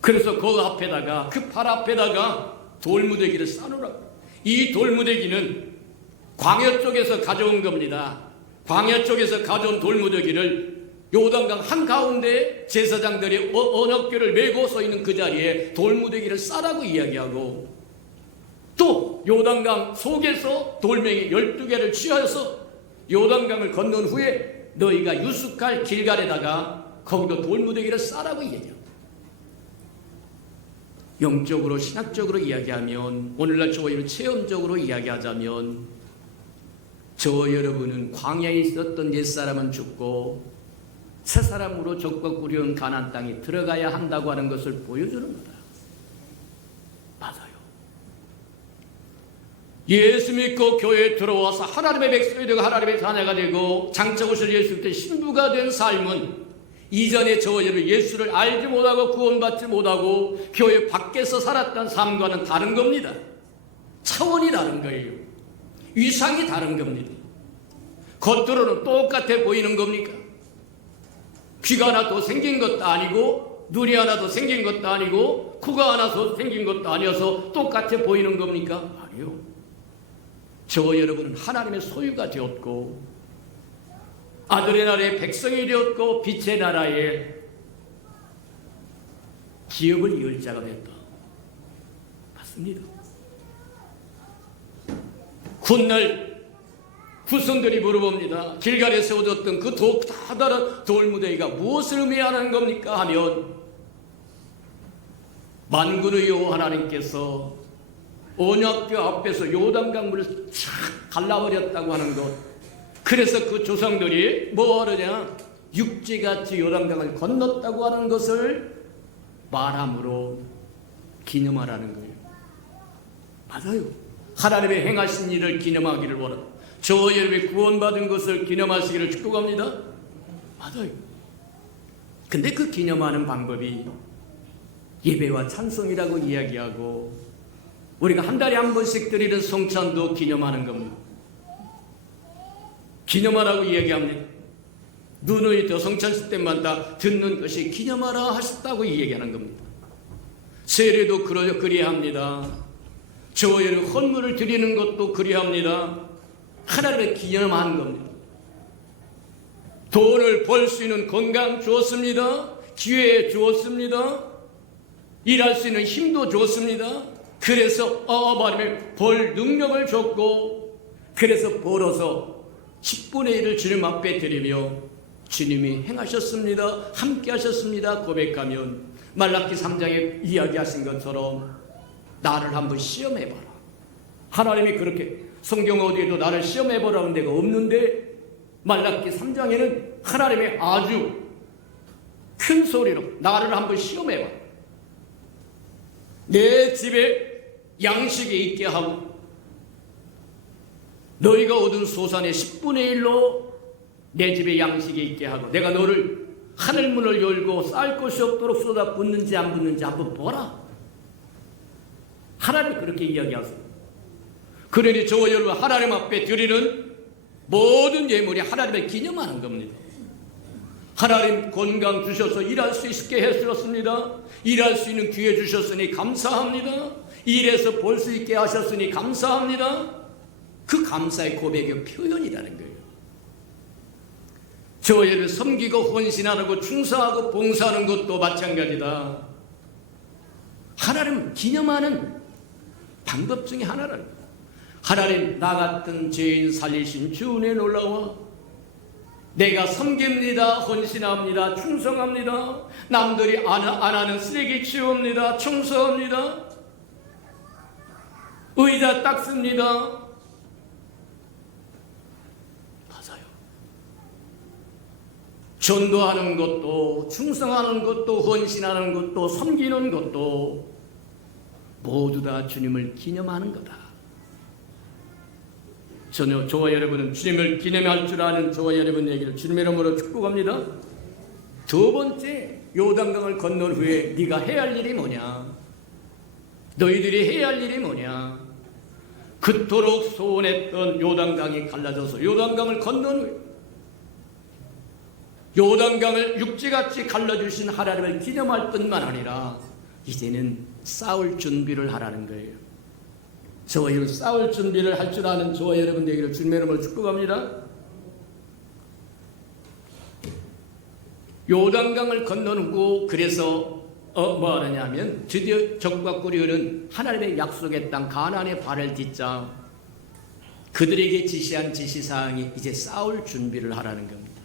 그래서 그 앞에다가, 그 팔 앞에다가 돌무더기를 쌓으라. 이 돌무더기는 광야 쪽에서 가져온 겁니다. 광야 쪽에서 가져온 돌무더기를 요단강 한가운데 제사장들이 언약궤를 메고 서 있는 그 자리에 돌무더기를 싸라고 이야기하고, 또 요단강 속에서 돌멩이 12개를 취하여서 요단강을 건넌 후에 너희가 유숙할 길갈에다가 거기도 돌무더기를 싸라고 이야기합니다. 영적으로 신학적으로 이야기하면, 오늘날 저희를 체험적으로 이야기하자면, 저 여러분은 광야에 있었던 옛사람은 죽고 새 사람으로 적과 꾸려온 가나안 땅에 들어가야 한다고 하는 것을 보여주는 거다. 맞아요. 예수 믿고 교회에 들어와서 하나님의 백성이 되고 하나님의 자녀가 되고 장차 오실 예수 그리스도의 신부가 된 삶은 이전에 저 여러분 예수를 알지 못하고 구원받지 못하고 교회 밖에서 살았던 삶과는 다른 겁니다. 차원이 다른 거예요. 위상이 다른 겁니다. 겉으로는 똑같아 보이는 겁니까? 귀가 하나 더 생긴 것도 아니고, 눈이 하나 더 생긴 것도 아니고, 코가 하나 더 생긴 것도 아니어서 똑같아 보이는 겁니까? 아니요. 저 여러분은 하나님의 소유가 되었고, 아들의 나라의 백성이 되었고, 빛의 나라의 기업을 이을 자가 됐다. 맞습니다. 훗날 후손들이 물어봅니다. 길갈에 세워졌던 그 다다란 돌무더기가 무엇을 의미하는 겁니까? 하면 만군의 여호와 하나님께서 언약궤 앞에서 요단강물을 쫙 갈라버렸다고 하는 것. 그래서 그 조상들이 뭐 하느냐, 육지같이 요단강을 건넜다고 하는 것을 말함으로 기념하라는 거예요. 맞아요. 하나님의 행하신 일을 기념하기를 원합니다. 저 여러분이 구원받은 것을 기념하시기를 축복합니다. 맞아요. 근데 그 기념하는 방법이 예배와 찬송이라고 이야기하고, 우리가 한 달에 한 번씩 드리는 성찬도 기념하는 겁니다. 기념하라고 이야기합니다. 눈의 더 성찬식 때마다 듣는 것이 기념하라 하셨다고 이야기하는 겁니다. 세례도 그리합니다. 저 여러분 헌물을 드리는 것도 그리합니다. 하나님의 기념하는 겁니다. 돈을 벌 수 있는 건강 주었습니다. 기회 주었습니다. 일할 수 있는 힘도 주었습니다. 그래서 말하면 벌 능력을 줬고, 그래서 벌어서 10분의 1을 주님 앞에 드리며 주님이 행하셨습니다, 함께 하셨습니다 고백하면, 말라기 3장에 이야기하신 것처럼 나를 한번 시험해봐라. 하나님이 그렇게 성경 어디에도 나를 시험해보라는 데가 없는데, 말라기 3장에는 하나님의 아주 큰 소리로 나를 한번 시험해봐. 내 집에 양식이 있게 하고, 너희가 얻은 소산의 10분의 1로 내 집에 양식이 있게 하고, 내가 너를 하늘문을 열고 쌀 것이 없도록 쏟아 붓는지 안 붓는지 한번 보라. 하나님이 그렇게 이야기하세요. 그러니 저 여러분 하나님 앞에 드리는 모든 예물이 하나님의 기념하는 겁니다. 하나님 건강 주셔서 일할 수 있게 해주셨습니다. 일할 수 있는 기회 주셨으니 감사합니다. 일해서 벌 수 있게 하셨으니 감사합니다. 그 감사의 고백의 표현이라는 거예요. 저 여러분 섬기고 헌신하고 충성하고 봉사하는 것도 마찬가지다. 하나님 기념하는 방법 중에 하나는, 하나님 나 같은 죄인 살리신 주 은혜 놀라워 내가 섬깁니다. 헌신합니다. 충성합니다. 남들이 안 하는 쓰레기 치웁니다. 청소합니다. 의자 닦습니다. 맞아요. 전도하는 것도, 충성하는 것도, 헌신하는 것도, 섬기는 것도 모두 다 주님을 기념하는 거다. 저와 여러분은 주님을 기념할 줄 아는 저와 여러분에게를 주님의 이름으로 축복합니다. 두 번째, 요단강을 건넌 후에 네가 해야 할 일이 뭐냐? 너희들이 해야 할 일이 뭐냐? 그토록 소원했던 요단강이 갈라져서 요단강을 건넌 후에 요단강을 육지같이 갈라주신 하나님을 기념할 뿐만 아니라 이제는 싸울 준비를 하라는 거예요. 저와 여러분 싸울 준비를 할 줄 아는 저와 여러분들에게 주님의 이름으로 축복합니다. 요단강을 건너고 그래서 뭐 하느냐면 드디어 적과 꿀이 흐른 하나님의 약속의 땅 가나안에 발을 딛자 그들에게 지시한 지시사항이 이제 싸울 준비를 하라는 겁니다.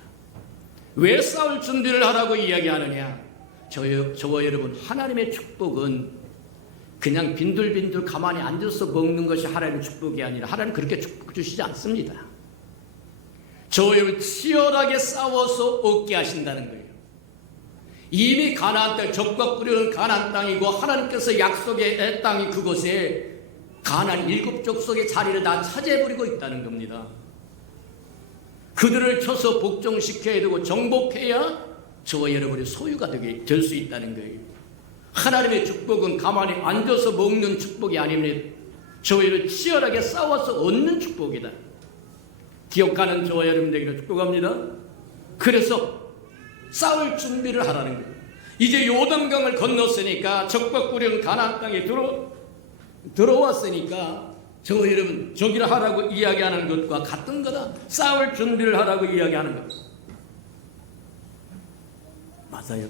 왜 싸울 준비를 하라고 이야기하느냐? 저와 여러분, 하나님의 축복은 그냥 빈들빈들 가만히 앉아서 먹는 것이 하나님의 축복이 아니라 하나님 그렇게 축복 주시지 않습니다. 저와 여러분 치열하게 싸워서 얻게 하신다는 거예요. 이미 가나안 땅, 적과 꿀이 가나안 땅이고 하나님께서 약속의 땅이 그곳에 가나안 7족속의 자리를 다 차지해버리고 있다는 겁니다. 그들을 쳐서 복종시켜야 되고 정복해야 저와 여러분의 소유가 될 수 있다는 거예요. 하나님의 축복은 가만히 앉아서 먹는 축복이 아닙니다. 저와 여러분 치열하게 싸워서 얻는 축복이다. 기억하는 저와 여러분들에게 축복합니다. 그래서 싸울 준비를 하라는 거예요. 이제 요단강을 건넜으니까 적과 꿀이 가나안 땅에 들어왔으니까 저와 여러분 저기를 하라고 이야기하는 것과 같은 거다. 싸울 준비를 하라고 이야기하는 것. 맞아요.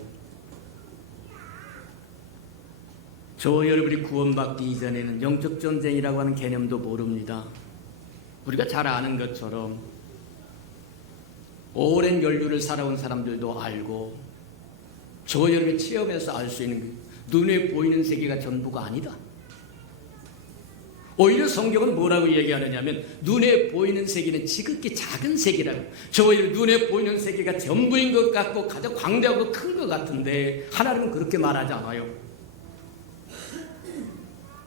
저와 여러분이 구원받기 이전에는 영적 전쟁이라고 하는 개념도 모릅니다. 우리가 잘 아는 것처럼 오랜 연륜을 살아온 사람들도 알고 저와 여러분이 체험해서 알 수 있는 게 눈에 보이는 세계가 전부가 아니다. 오히려 성경은 뭐라고 얘기하느냐면 눈에 보이는 세계는 지극히 작은 세계라고. 저와 여러분 눈에 보이는 세계가 전부인 것 같고 가장 광대하고 큰 것 같은데 하나님은 그렇게 말하지 않아요.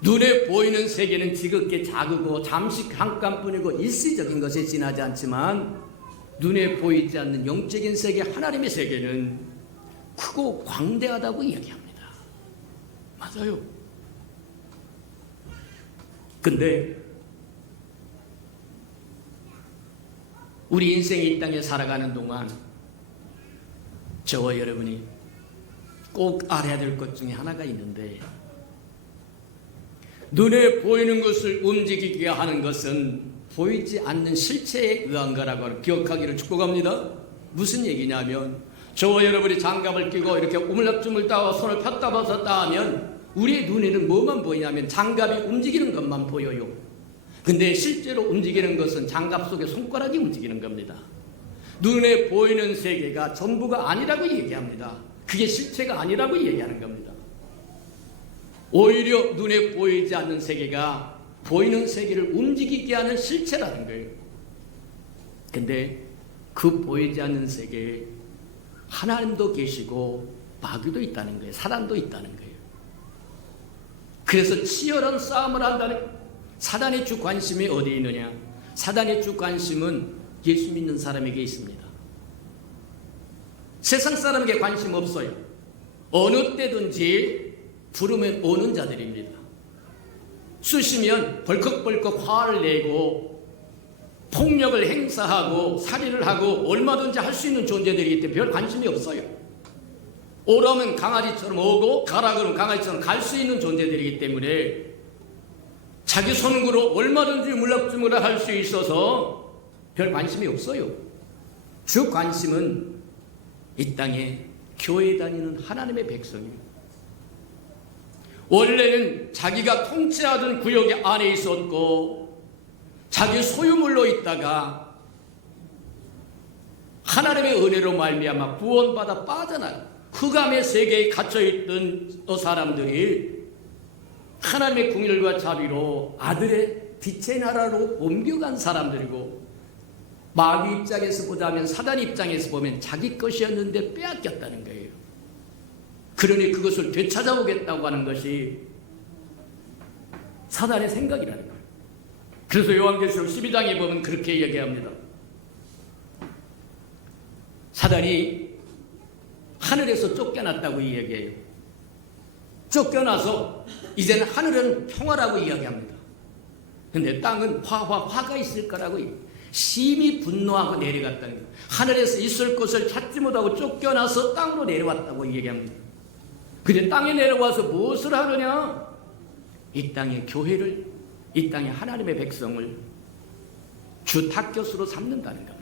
눈에 보이는 세계는 지극히 작고 잠시 잠깐뿐이고 일시적인 것에 지나지 않지만 눈에 보이지 않는 영적인 세계, 하나님의 세계는 크고 광대하다고 이야기합니다. 맞아요. 근데 우리 인생이 이 땅에 살아가는 동안 저와 여러분이 꼭 알아야 될 것 중에 하나가 있는데 눈에 보이는 것을 움직이게 하는 것은 보이지 않는 실체에 의한 거라고 기억하기를 축복합니다. 무슨 얘기냐면 저와 여러분이 장갑을 끼고 이렇게 우물쭈물 따고 손을 폈다 벗었다 하면 우리의 눈에는 뭐만 보이냐면 장갑이 움직이는 것만 보여요. 근데 실제로 움직이는 것은 장갑 속에 손가락이 움직이는 겁니다. 눈에 보이는 세계가 전부가 아니라고 얘기합니다. 그게 실체가 아니라고 얘기하는 겁니다. 오히려 눈에 보이지 않는 세계가 보이는 세계를 움직이게 하는 실체라는 거예요. 근데 그 보이지 않는 세계에 하나님도 계시고 마귀도 있다는 거예요. 사단도 있다는 거예요. 그래서 치열한 싸움을 한다는. 사단의 주 관심이 어디에 있느냐? 사단의 주 관심은 예수 믿는 사람에게 있습니다. 세상 사람에게 관심 없어요. 어느 때든지 부르면 오는 자들입니다. 쑤시면 벌컥벌컥 화를 내고 폭력을 행사하고 살인을 하고 얼마든지 할 수 있는 존재들이기 때문에 별 관심이 없어요. 오라면 강아지처럼 오고 가라 그러면 강아지처럼 갈 수 있는 존재들이기 때문에 자기 손으로 얼마든지 물락주물락 할 수 있어서 별 관심이 없어요. 주 관심은 이 땅에 교회 다니는 하나님의 백성이에요. 원래는 자기가 통치하던 구역 안에 있었고 자기 소유물로 있다가 하나님의 은혜로 말미암아 구원받아 빠져나가 흑암의 세계에 갇혀있던 사람들이 하나님의 궁율과 자비로 아들의 빛의 나라로 옮겨간 사람들이고, 마귀 입장에서 보자면, 사단 입장에서 보면 자기 것이었는데 빼앗겼다는 거예요. 그러니 그것을 되찾아오겠다고 하는 것이 사단의 생각이라는 거예요. 그래서 요한계시록 12장에 보면 그렇게 얘기합니다. 사단이 하늘에서 쫓겨났다고 이야기해요. 쫓겨나서 이제는 하늘은 평화라고 이야기합니다. 근데 땅은 화가 있을 거라고 심히 분노하고 내려갔다는 거예요. 하늘에서 있을 것을 찾지 못하고 쫓겨나서 땅으로 내려왔다고 얘기합니다. 근데 땅에 내려와서 무엇을 하느냐? 이 땅의 교회를, 이 땅의 하나님의 백성을 주 탁교수로 삼는다는 겁니다.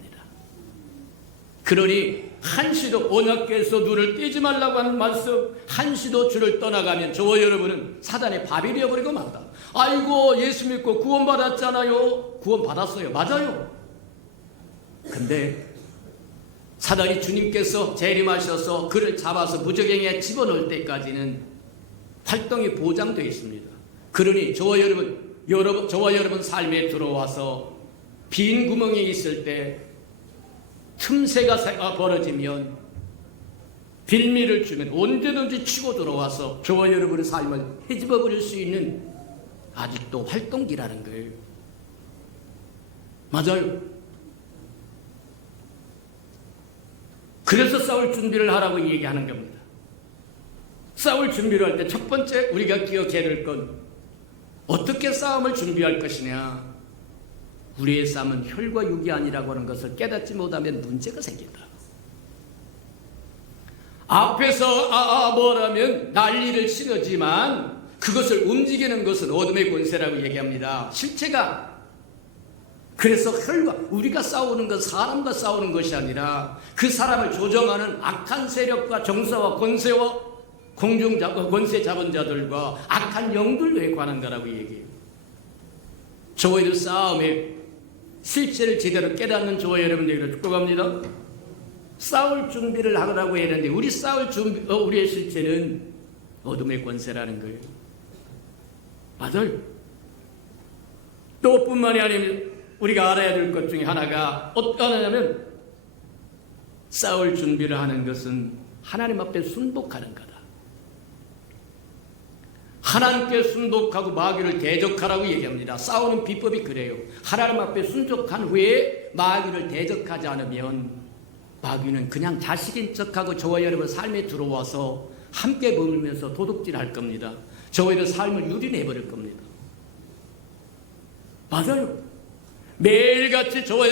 그러니 한시도 언약궤에서 눈을 떼지 말라고 하는 말씀, 한시도 주를 떠나가면 저와 여러분은 사단의 밥이 되어버리고 만다. 아이고 예수 믿고 구원받았잖아요. 구원받았어요. 맞아요. 근데 사단이 주님께서 재림하셔서 그를 잡아서 무저갱이에 집어넣을 때까지는 활동이 보장되어 있습니다. 그러니 저와 여러분 삶에 들어와서 빈 구멍이 있을 때 틈새가 벌어지면 빌미를 주면 언제든지 치고 들어와서 저와 여러분의 삶을 헤집어 버릴 수 있는 아직도 활동기라는 거예요. 맞아요. 그래서 싸울 준비를 하라고 얘기하는 겁니다. 싸울 준비를 할 때 첫 번째 우리가 기억해야 될 건 어떻게 싸움을 준비할 것이냐. 우리의 싸움은 혈과 육이 아니라고 하는 것을 깨닫지 못하면 문제가 생긴다. 앞에서 뭐라면 난리를 치르지만 그것을 움직이는 것은 어둠의 권세라고 얘기합니다. 실체가. 그래서 혈과, 우리가 싸우는 건 사람과 싸우는 것이 아니라 그 사람을 조정하는 악한 세력과 정사와 권세와 권세 잡은 자들과 악한 영들에 관한 거라고 얘기해요. 저희들 싸움의 실체를 제대로 깨닫는 저와 여러분들에게 축복합니다. 싸울 준비를 하라고 했는데 우리 싸울 준비, 우리의 실체는 어둠의 권세라는 거예요. 맞아요. 또 뿐만이 아니라 우리가 알아야 될 것 중에 하나가 어떤 하냐면 싸울 준비를 하는 것은 하나님 앞에 순복하는 거다. 하나님께 순복하고 마귀를 대적하라고 얘기합니다. 싸우는 비법이 그래요. 하나님 앞에 순종한 후에 마귀를 대적하지 않으면 마귀는 그냥 자식인 척하고 저와 여러분 삶에 들어와서 함께 머물면서 도둑질할 겁니다. 저희들 삶을 유린해버릴 겁니다. 맞아요. 매일같이 저와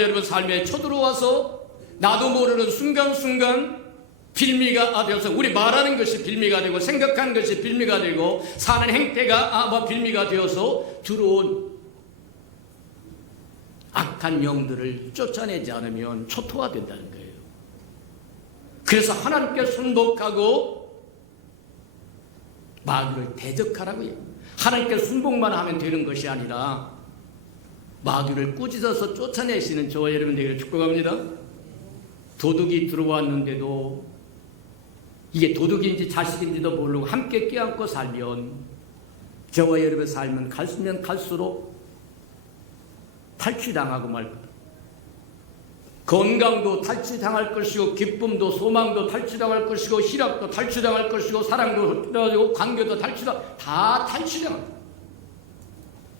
여러분 삶에 쳐들어와서 나도 모르는 순간순간 빌미가 되어서 우리 말하는 것이 빌미가 되고 생각하는 것이 빌미가 되고 사는 행태가 빌미가 되어서 들어온 악한 영들을 쫓아내지 않으면 초토화된다는 거예요. 그래서 하나님께 순복하고 마귀를 대적하라고 해요. 하나님께 순복만 하면 되는 것이 아니라 마귀를 꾸짖어서 쫓아내시는 저와 여러분들에게 축복합니다. 도둑이 들어왔는데도 이게 도둑인지 자식인지도 모르고 함께 껴안고 살면 저와 여러분의 삶은 갈수면 갈수록 탈취당하고 말 거다. 건강도 탈취당할 것이고 기쁨도 소망도 탈취당할 것이고 희락도 탈취당할 것이고 사랑도 떨어지고 관계도 다 탈취당한다.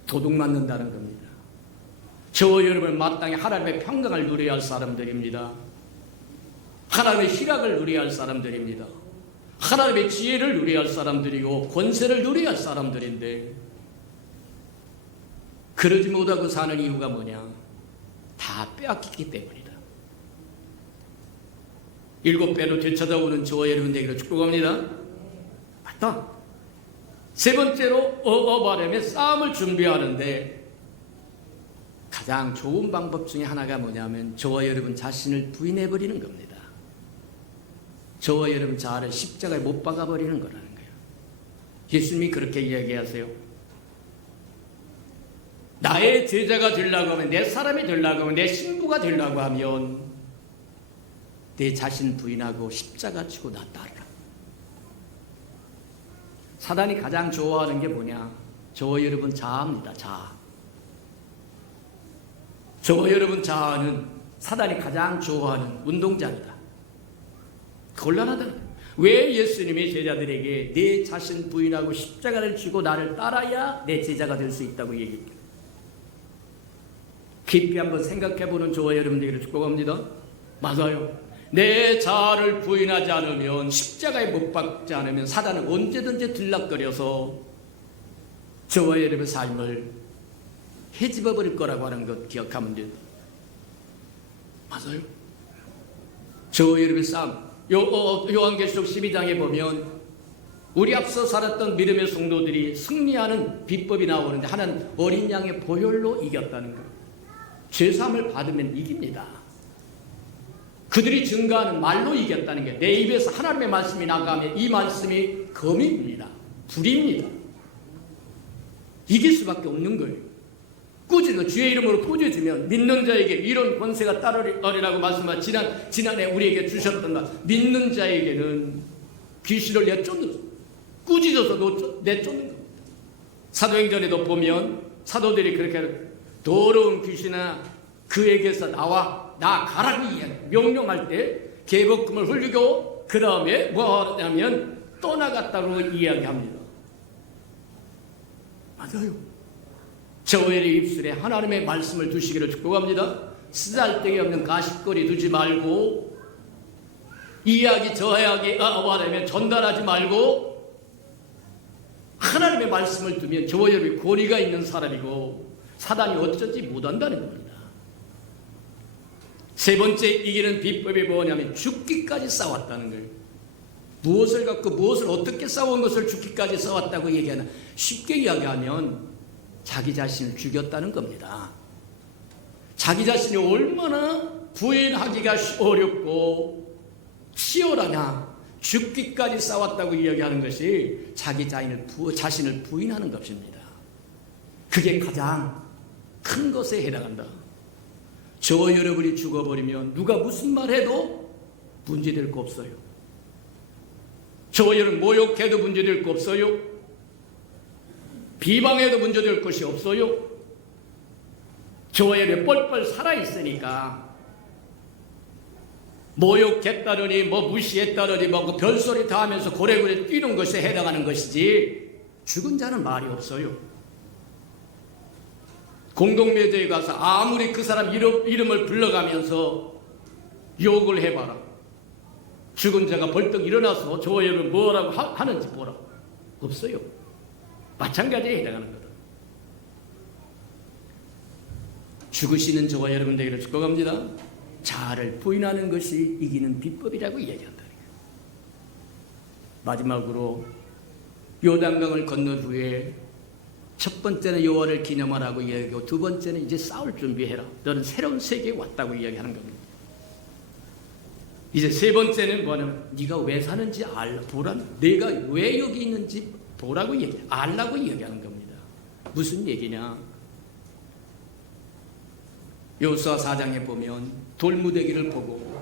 도둑 맞는다는 겁니다. 저와 여러분 마땅히 하나님의 평강을 누려야 할 사람들입니다. 하나님의 희락을 누려야 할 사람들입니다. 하나님의 지혜를 누려야 할 사람들이고 권세를 누려야 할 사람들인데 그러지 못하고 사는 이유가 뭐냐? 다 빼앗기기 때문이다. 7배로 되찾아오는 저와 여러분들에게 축복합니다. 맞다. 세 번째로 말하면 싸움을 준비하는데 가장 좋은 방법 중에 하나가 뭐냐면 저와 여러분 자신을 부인해버리는 겁니다. 저와 여러분 자아를 십자가에 못 박아버리는 거라는 거예요. 예수님이 그렇게 이야기하세요. 나의 제자가 되려고 하면, 내 사람이 되려고 하면, 내 신부가 되려고 하면 내 자신 부인하고 십자가 지고 나 따르라. 사단이 가장 좋아하는 게 뭐냐? 저와 여러분 자아입니다. 자아. 저와 여러분 자아는 사단이 가장 좋아하는 운동장이다. 곤란하다. 왜 예수님이 제자들에게 내 자신 부인하고 십자가를 지고 나를 따라야 내 제자가 될 수 있다고 얘기했죠? 깊이 한번 생각해보는 저와 여러분들에게 축복합니다. 맞아요. 내 자아를 부인하지 않으면, 십자가에 못 박지 않으면 사단은 언제든지 들락거려서 저와 여러분의 삶을 헤집어 버릴 거라고 하는 것 기억하면 돼요. 맞아요. 저와 여러분의 삶, 요한계시록 12장에 보면 우리 앞서 살았던 믿음의 성도들이 승리하는 비법이 나오는데, 하나는 어린 양의 보혈로 이겼다는 거예요. 죄사함을 받으면 이깁니다. 그들이 증거하는 말로 이겼다는 게, 내 입에서 하나님의 말씀이 나가면 이 말씀이 검입니다. 불입니다. 이길 수밖에 없는 거예요. 꾸짖어 주의 이름으로 꾸짖으면 믿는 자에게 이런 권세가 따르리라고 말씀하 지난해 우리에게 주셨던 말, 믿는 자에게는 귀신을 내쫓는, 꾸짖어서 내쫓는 겁니다. 사도행전에도 보면 사도들이 그렇게 더러운 귀신아 그에게서 나 가라고 명령할 때 계복금을 흘리고 그 다음에 뭐 하냐면 떠나갔다고 이야기합니다. 맞아요. 저의 입술에 하나님의 말씀을 두시기를 축복합니다. 쓰잘데기 없는 가십거리 두지 말고, 이야기 저야기 말하면 전달하지 말고, 하나님의 말씀을 두면 저와 여러분이 권위가 있는 사람이고 사단이 어쩌지 못한다는 겁니다. 세 번째 이기는 비법이 뭐냐면 죽기까지 싸웠다는 거예요. 무엇을 갖고 무엇을 어떻게 싸운 것을 죽기까지 싸웠다고 얘기하나, 쉽게 이야기하면 자기 자신을 죽였다는 겁니다. 자기 자신이 얼마나 부인하기가 어렵고 치열하냐, 죽기까지 싸웠다고 이야기하는 것이 자기 자신을 부인하는 것입니다. 그게 가장 큰 것에 해당한다. 저와 여러분이 죽어버리면 누가 무슨 말 해도 문제될 거 없어요. 저와 여러분 모욕해도 문제될 거 없어요. 비방해도 문제될 것이 없어요. 저와 여러분 뻘뻘 살아있으니까 모욕했다느니 뭐 무시했다느니 뭐 별소리 다 하면서 고래고래 뛰는 것에 해당하는 것이지, 죽은 자는 말이 없어요. 공동묘지에 가서 아무리 그 사람 이름을 불러가면서 욕을 해봐라, 죽은 자가 벌떡 일어나서 저와 여러분 뭐라고 하는지 보라. 없어요. 마찬가지에 해당하는 거다. 죽으시는 저와 여러분들에게 축복합니다. 자아를 부인하는 것이 이기는 비법이라고 얘기한다. 마지막으로 요단강을 건넌 후에 첫 번째는 여호와를 기념하라고 이야기하고, 두 번째는 이제 싸울 준비해라. 너는 새로운 세계에 왔다고 이야기하는 겁니다. 이제 세 번째는 뭐냐면 네가 왜 사는지 보라. 내가 왜 여기 있는지 보라고 알라고 이야기하는 겁니다. 무슨 얘기냐? 여호수아 4장에 보면 돌무더기를 보고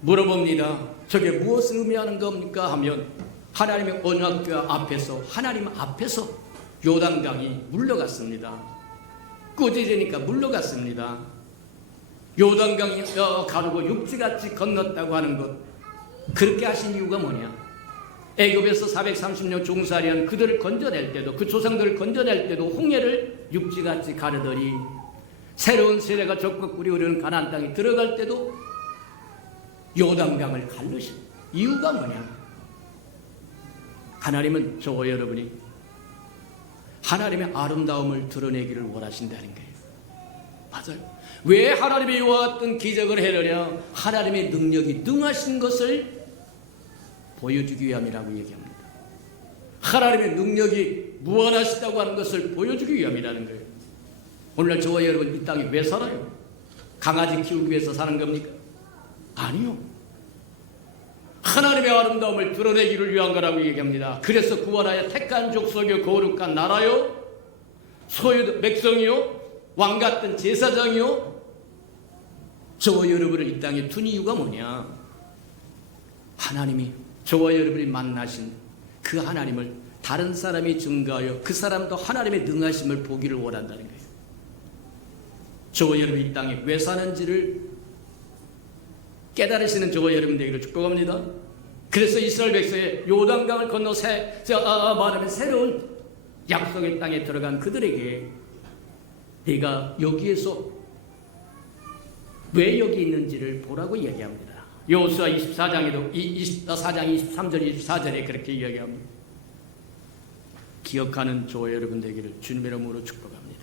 물어봅니다. 저게 무엇을 의미하는 겁니까? 하면 하나님의 언약궤 앞에서, 하나님 앞에서 요단강이 물러갔습니다. 꾸짖으니까 물러갔습니다. 요단강이 가르고 육지같이 건넜다고 하는 것, 그렇게 하신 이유가 뭐냐? 애굽에서 430년 종살이한 그들을 건져낼 때도, 그 조상들을 건져낼 때도 홍해를 육지같이 가르더니, 새로운 세대가 적극 꾸려오려는 가나안 땅에 들어갈 때도 요단강을 가르신 이유가 뭐냐? 하나님은 저와 여러분이 하나님의 아름다움을 드러내기를 원하신다는 거예요. 맞아요. 왜 하나님의 이와 같은 기적을 해내려? 하나님의 능력이 능하신 것을 보여주기 위함이라고 얘기합니다. 하나님의 능력이 무한하시다고 하는 것을 보여주기 위함이라는 거예요. 오늘날 저와 여러분 이 땅에 왜 살아요? 강아지 키우기 위해서 사는 겁니까? 아니요. 하나님의 아름다움을 드러내기를 위한 거라고 얘기합니다. 그래서 구원하여 택한 족속이요 거룩한 나라요 소유 백성이요 왕 같은 제사장이요 저와 여러분을 이 땅에 둔 이유가 뭐냐? 하나님이 저와 여러분이 만나신 그 하나님을 다른 사람이 증거하여 그 사람도 하나님의 능하심을 보기를 원한다는 거예요. 저와 여러분이 이 땅에 왜 사는지를 깨달으시는 저와 여러분 되기를 축복합니다. 그래서 이스라엘 백성의 요단강을 건너 말하면 새로운 약속의 땅에 들어간 그들에게 네가 여기에서 왜 여기 있는지를 보라고 이야기합니다. 여호수아 24장에도 4장 23절 24절에 그렇게 이야기합니다. 기억하는 저와 여러분 되기를 주님의 이름으로 축복합니다.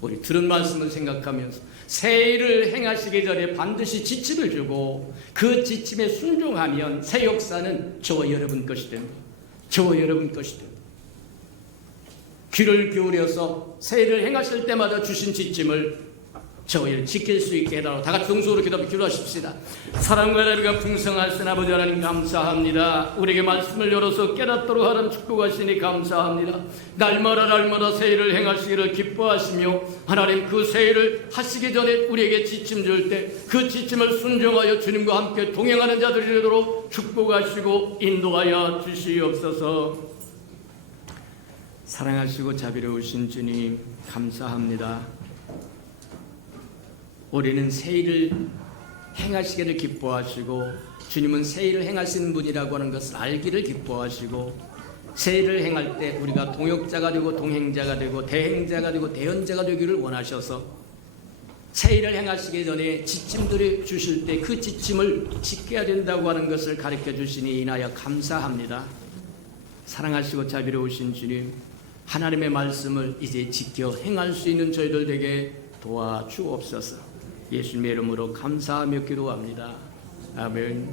우리 들은 말씀을 생각하면서 새 일을 행하시기 전에 반드시 지침을 주고 그 지침에 순종하면 새 역사는 저와 여러분 것이 됩니다. 저와 여러분 것이 됩니다. 귀를 기울여서 새 일을 행하실 때마다 주신 지침을 저와 여러분 지킬 수 있게 해달라고 다 같이 동성으로 기도하십시다. 사랑과 자비가 풍성하신 아버지 하나님 감사합니다. 우리에게 말씀을 열어서 깨닫도록 하는 축복하시니 감사합니다. 날마다 새 일을 행하시기를 기뻐하시며 하나님 그 새 일을 하시기 전에 우리에게 지침 줄 때 그 지침을 순종하여 주님과 함께 동행하는 자들이 되도록 축복하시고 인도하여 주시옵소서. 사랑하시고 자비로우신 주님 감사합니다. 우리는 새 일을 행하시기를 기뻐하시고 주님은 새 일을 행하시는 분이라고 하는 것을 알기를 기뻐하시고 새 일을 행할 때 우리가 동역자가 되고 동행자가 되고 대행자가 되고 대언자가 되기를 원하셔서 새 일을 행하시기 전에 지침들을 주실 때 그 지침을 지켜야 된다고 하는 것을 가르쳐 주시니 인하여 감사합니다. 사랑하시고 자비로우신 주님 하나님의 말씀을 이제 지켜 행할 수 있는 저희들 되게 도와주옵소서. 예수님의 이름으로 감사하며 기도합니다. 아멘.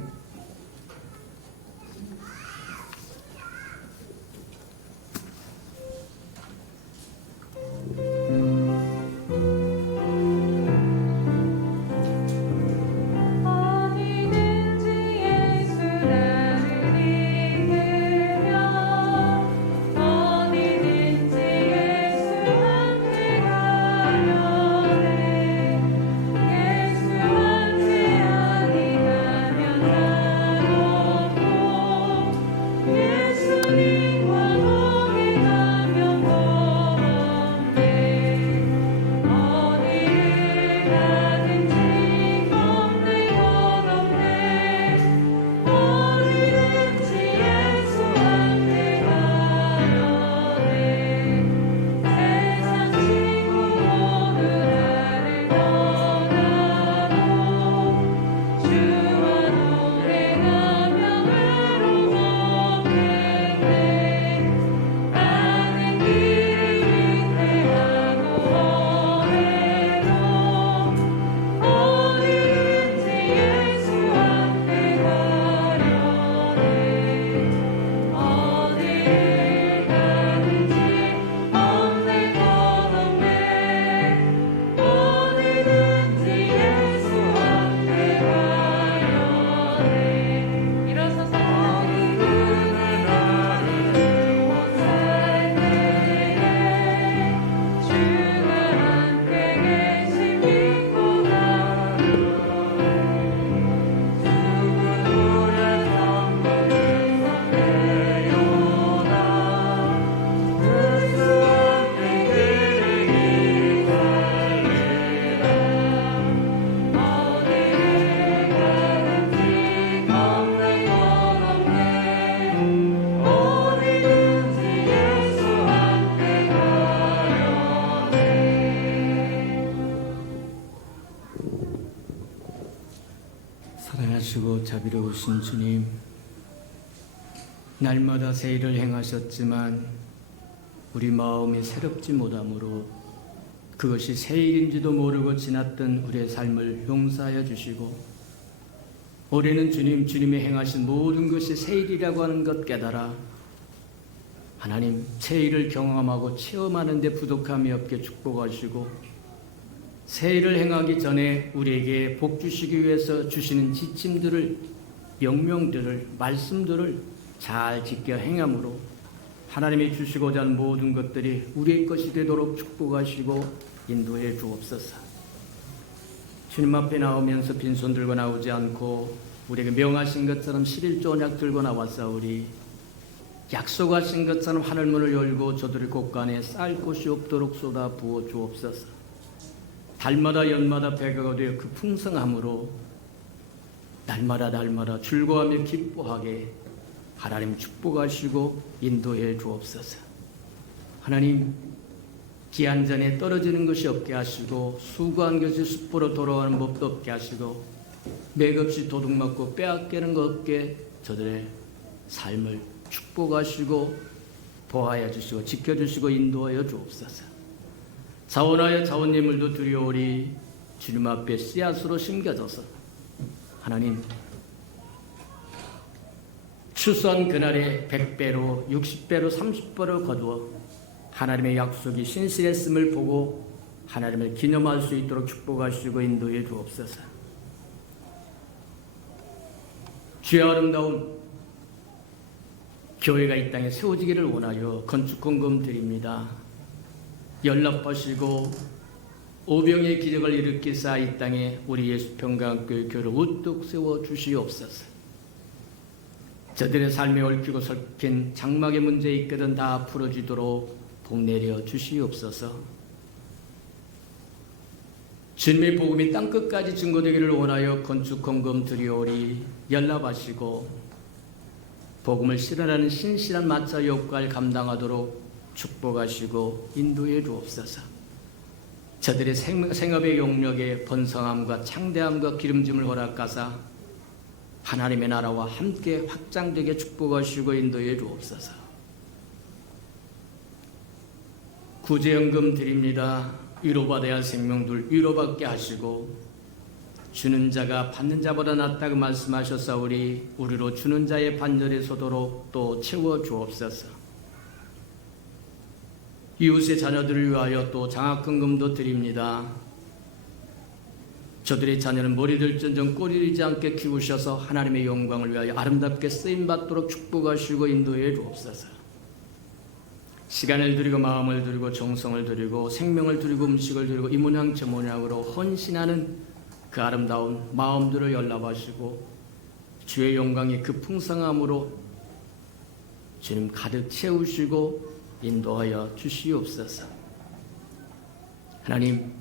사랑하시고 자비로우신 주님, 날마다 새 일을 행하셨지만 우리 마음이 새롭지 못함으로 그것이 새 일인지도 모르고 지났던 우리의 삶을 용서하여 주시고 올해는 주님이 행하신 모든 것이 새 일이라고 하는 것 깨달아 하나님 새 일을 경험하고 체험하는 데 부족함이 없게 축복하시고 새 일을 행하기 전에 우리에게 복 주시기 위해서 주시는 지침들을, 명령들을, 말씀들을 잘 지켜 행함으로 하나님이 주시고자 하는 모든 것들이 우리의 것이 되도록 축복하시고 인도해 주옵소서. 주님 앞에 나오면서 빈손 들고 나오지 않고 우리에게 명하신 것처럼 11조 언약 들고 나왔사오리. 약속하신 것처럼 하늘문을 열고 저들의 곳간에 쌀 곳이 없도록 쏟아 부어 주옵소서. 달마다 연마다 배가가 되어 그 풍성함으로 날마다 즐거워하며 기뻐하게 하나님 축복하시고 인도해 주옵소서. 하나님, 기한전에 떨어지는 것이 없게 하시고 수고한 것이 숯불로 돌아가는 법도 없게 하시고 맥없이 도둑맞고 빼앗기는 것 없게 저들의 삶을 축복하시고 보호하여 주시고 지켜주시고 인도하여 주옵소서. 자원하여 자원예물도 드려오리. 주님 앞에 씨앗으로 심겨져서 하나님, 추수한 그날에 100배로 60배로 30배로 거두어 하나님의 약속이 신실했음을 보고 하나님을 기념할 수 있도록 축복하시고 인도해 주옵소서. 주의 아름다운 교회가 이 땅에 세워지기를 원하여 건축헌금 드립니다. 연락하시고 오병의 기적을 일으키사 이 땅에 우리 예수평강교회 교회를 우뚝 세워 주시옵소서. 저들의 삶에 얽히고 설킨 장막의 문제 있거든 다 풀어지도록 복 내려 주시옵소서. 주님의 복음이 땅끝까지 증거되기를 원하여 건축헌금 드리오리. 연락하시고 복음을 실현하는 신실한 마차 역할 감당하도록 축복하시고 인도해 주옵소서. 저들의 생업의 용력에 번성함과 창대함과 기름짐을 허락하사 하나님의 나라와 함께 확장되게 축복하시고 인도해 주옵소서. 구제연금 드립니다. 위로받아야 할 생명들 위로받게 하시고 주는 자가 받는 자보다 낫다고 말씀하셨사오리. 우리로 주는 자의 반절에 서도록 또 채워 주옵소서. 이웃의 자녀들을 위하여 또 장학헌금도 드립니다. 저들의 자녀는 머리 들전정 꼬리 들지 않게 키우셔서 하나님의 영광을 위하여 아름답게 쓰임받도록 축복하시고 인도해 주옵소서. 시간을 드리고 마음을 드리고 정성을 드리고 생명을 드리고 음식을 드리고 이 모양 저 모양으로 헌신하는 그 아름다운 마음들을 연락하시고 주의 영광의 그 풍성함으로 주님 가득 채우시고 인도하여 주시옵소서. 하나님,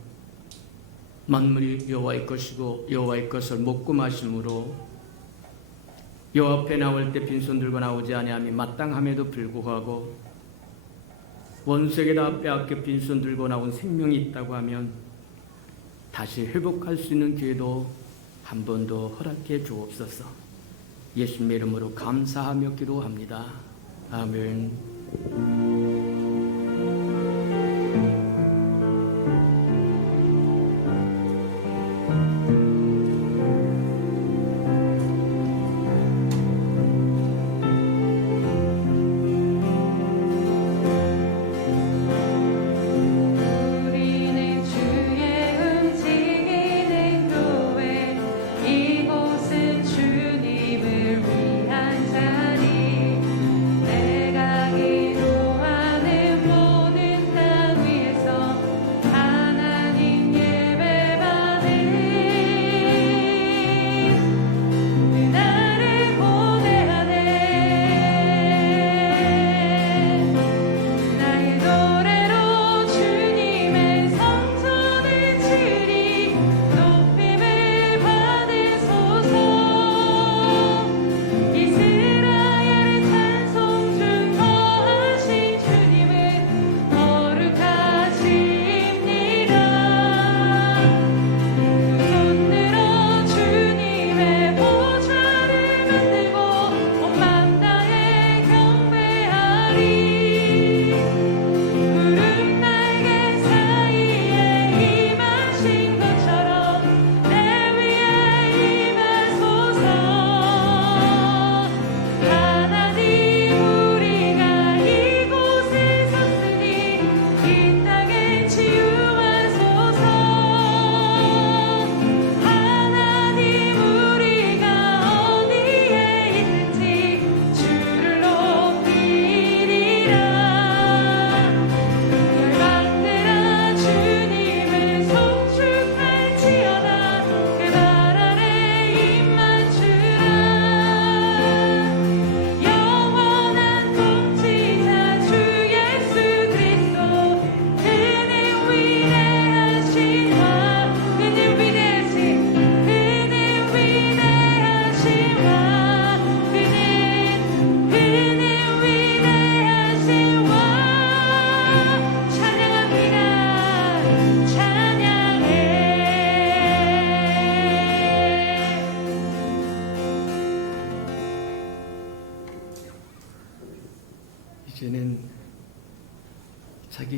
만물이 여호와의 것이고 여호와의 것을 먹고 마심으로 여호와 앞에 나올 때 빈손 들고 나오지 아니함이 마땅함에도 불구하고 원수에게 다 빼앗겨 빈손 들고 나온 생명이 있다고 하면 다시 회복할 수 있는 기회도 한 번 더 허락해 주옵소서. 예수님의 이름으로 감사하며 기도합니다. 아멘. 내가 기도하네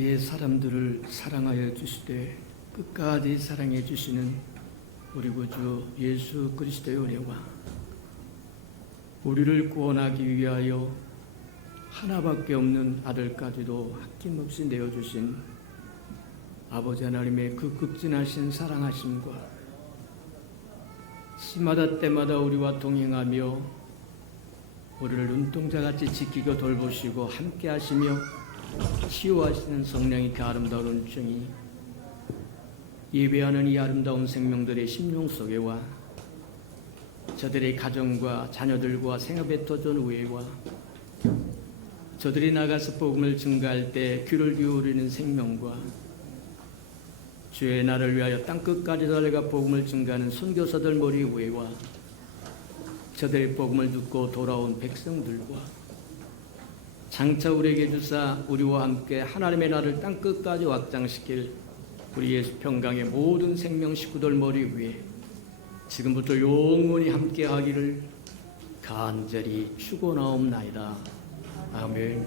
자기의 사람들을 사랑하여 주시되 끝까지 사랑해 주시는 우리 구주 예수 그리스도의 은혜와 우리를 구원하기 위하여 하나밖에 없는 아들까지도 아낌없이 내어주신 아버지 하나님의 그 극진하신 사랑하심과 시마다 때마다 우리와 동행하며 우리를 눈동자같이 지키고 돌보시고 함께 하시며 치유하시는 성령의 그 아름다운 은총이 예배하는 이 아름다운 생명들의 심령 속에와 저들의 가정과 자녀들과 생업에 터전 우애와 저들이 나가서 복음을 증가할 때 귀를 기울이는 생명과 주의 나를 위하여 땅끝까지 달려가 복음을 증가하는 선교사들 머리 위와 저들의 복음을 듣고 돌아온 백성들과 장차 우리에게 주사 우리와 함께 하나님의 나라를 땅끝까지 확장시킬 우리 예수 평강의 모든 생명 식구들 머리 위에 지금부터 영원히 함께 하기를 간절히 축원하옵나이다. 아멘.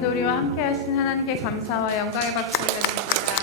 오늘도 우리와 함께 하신 하나님께 감사와 영광의 박수 올려드립니다.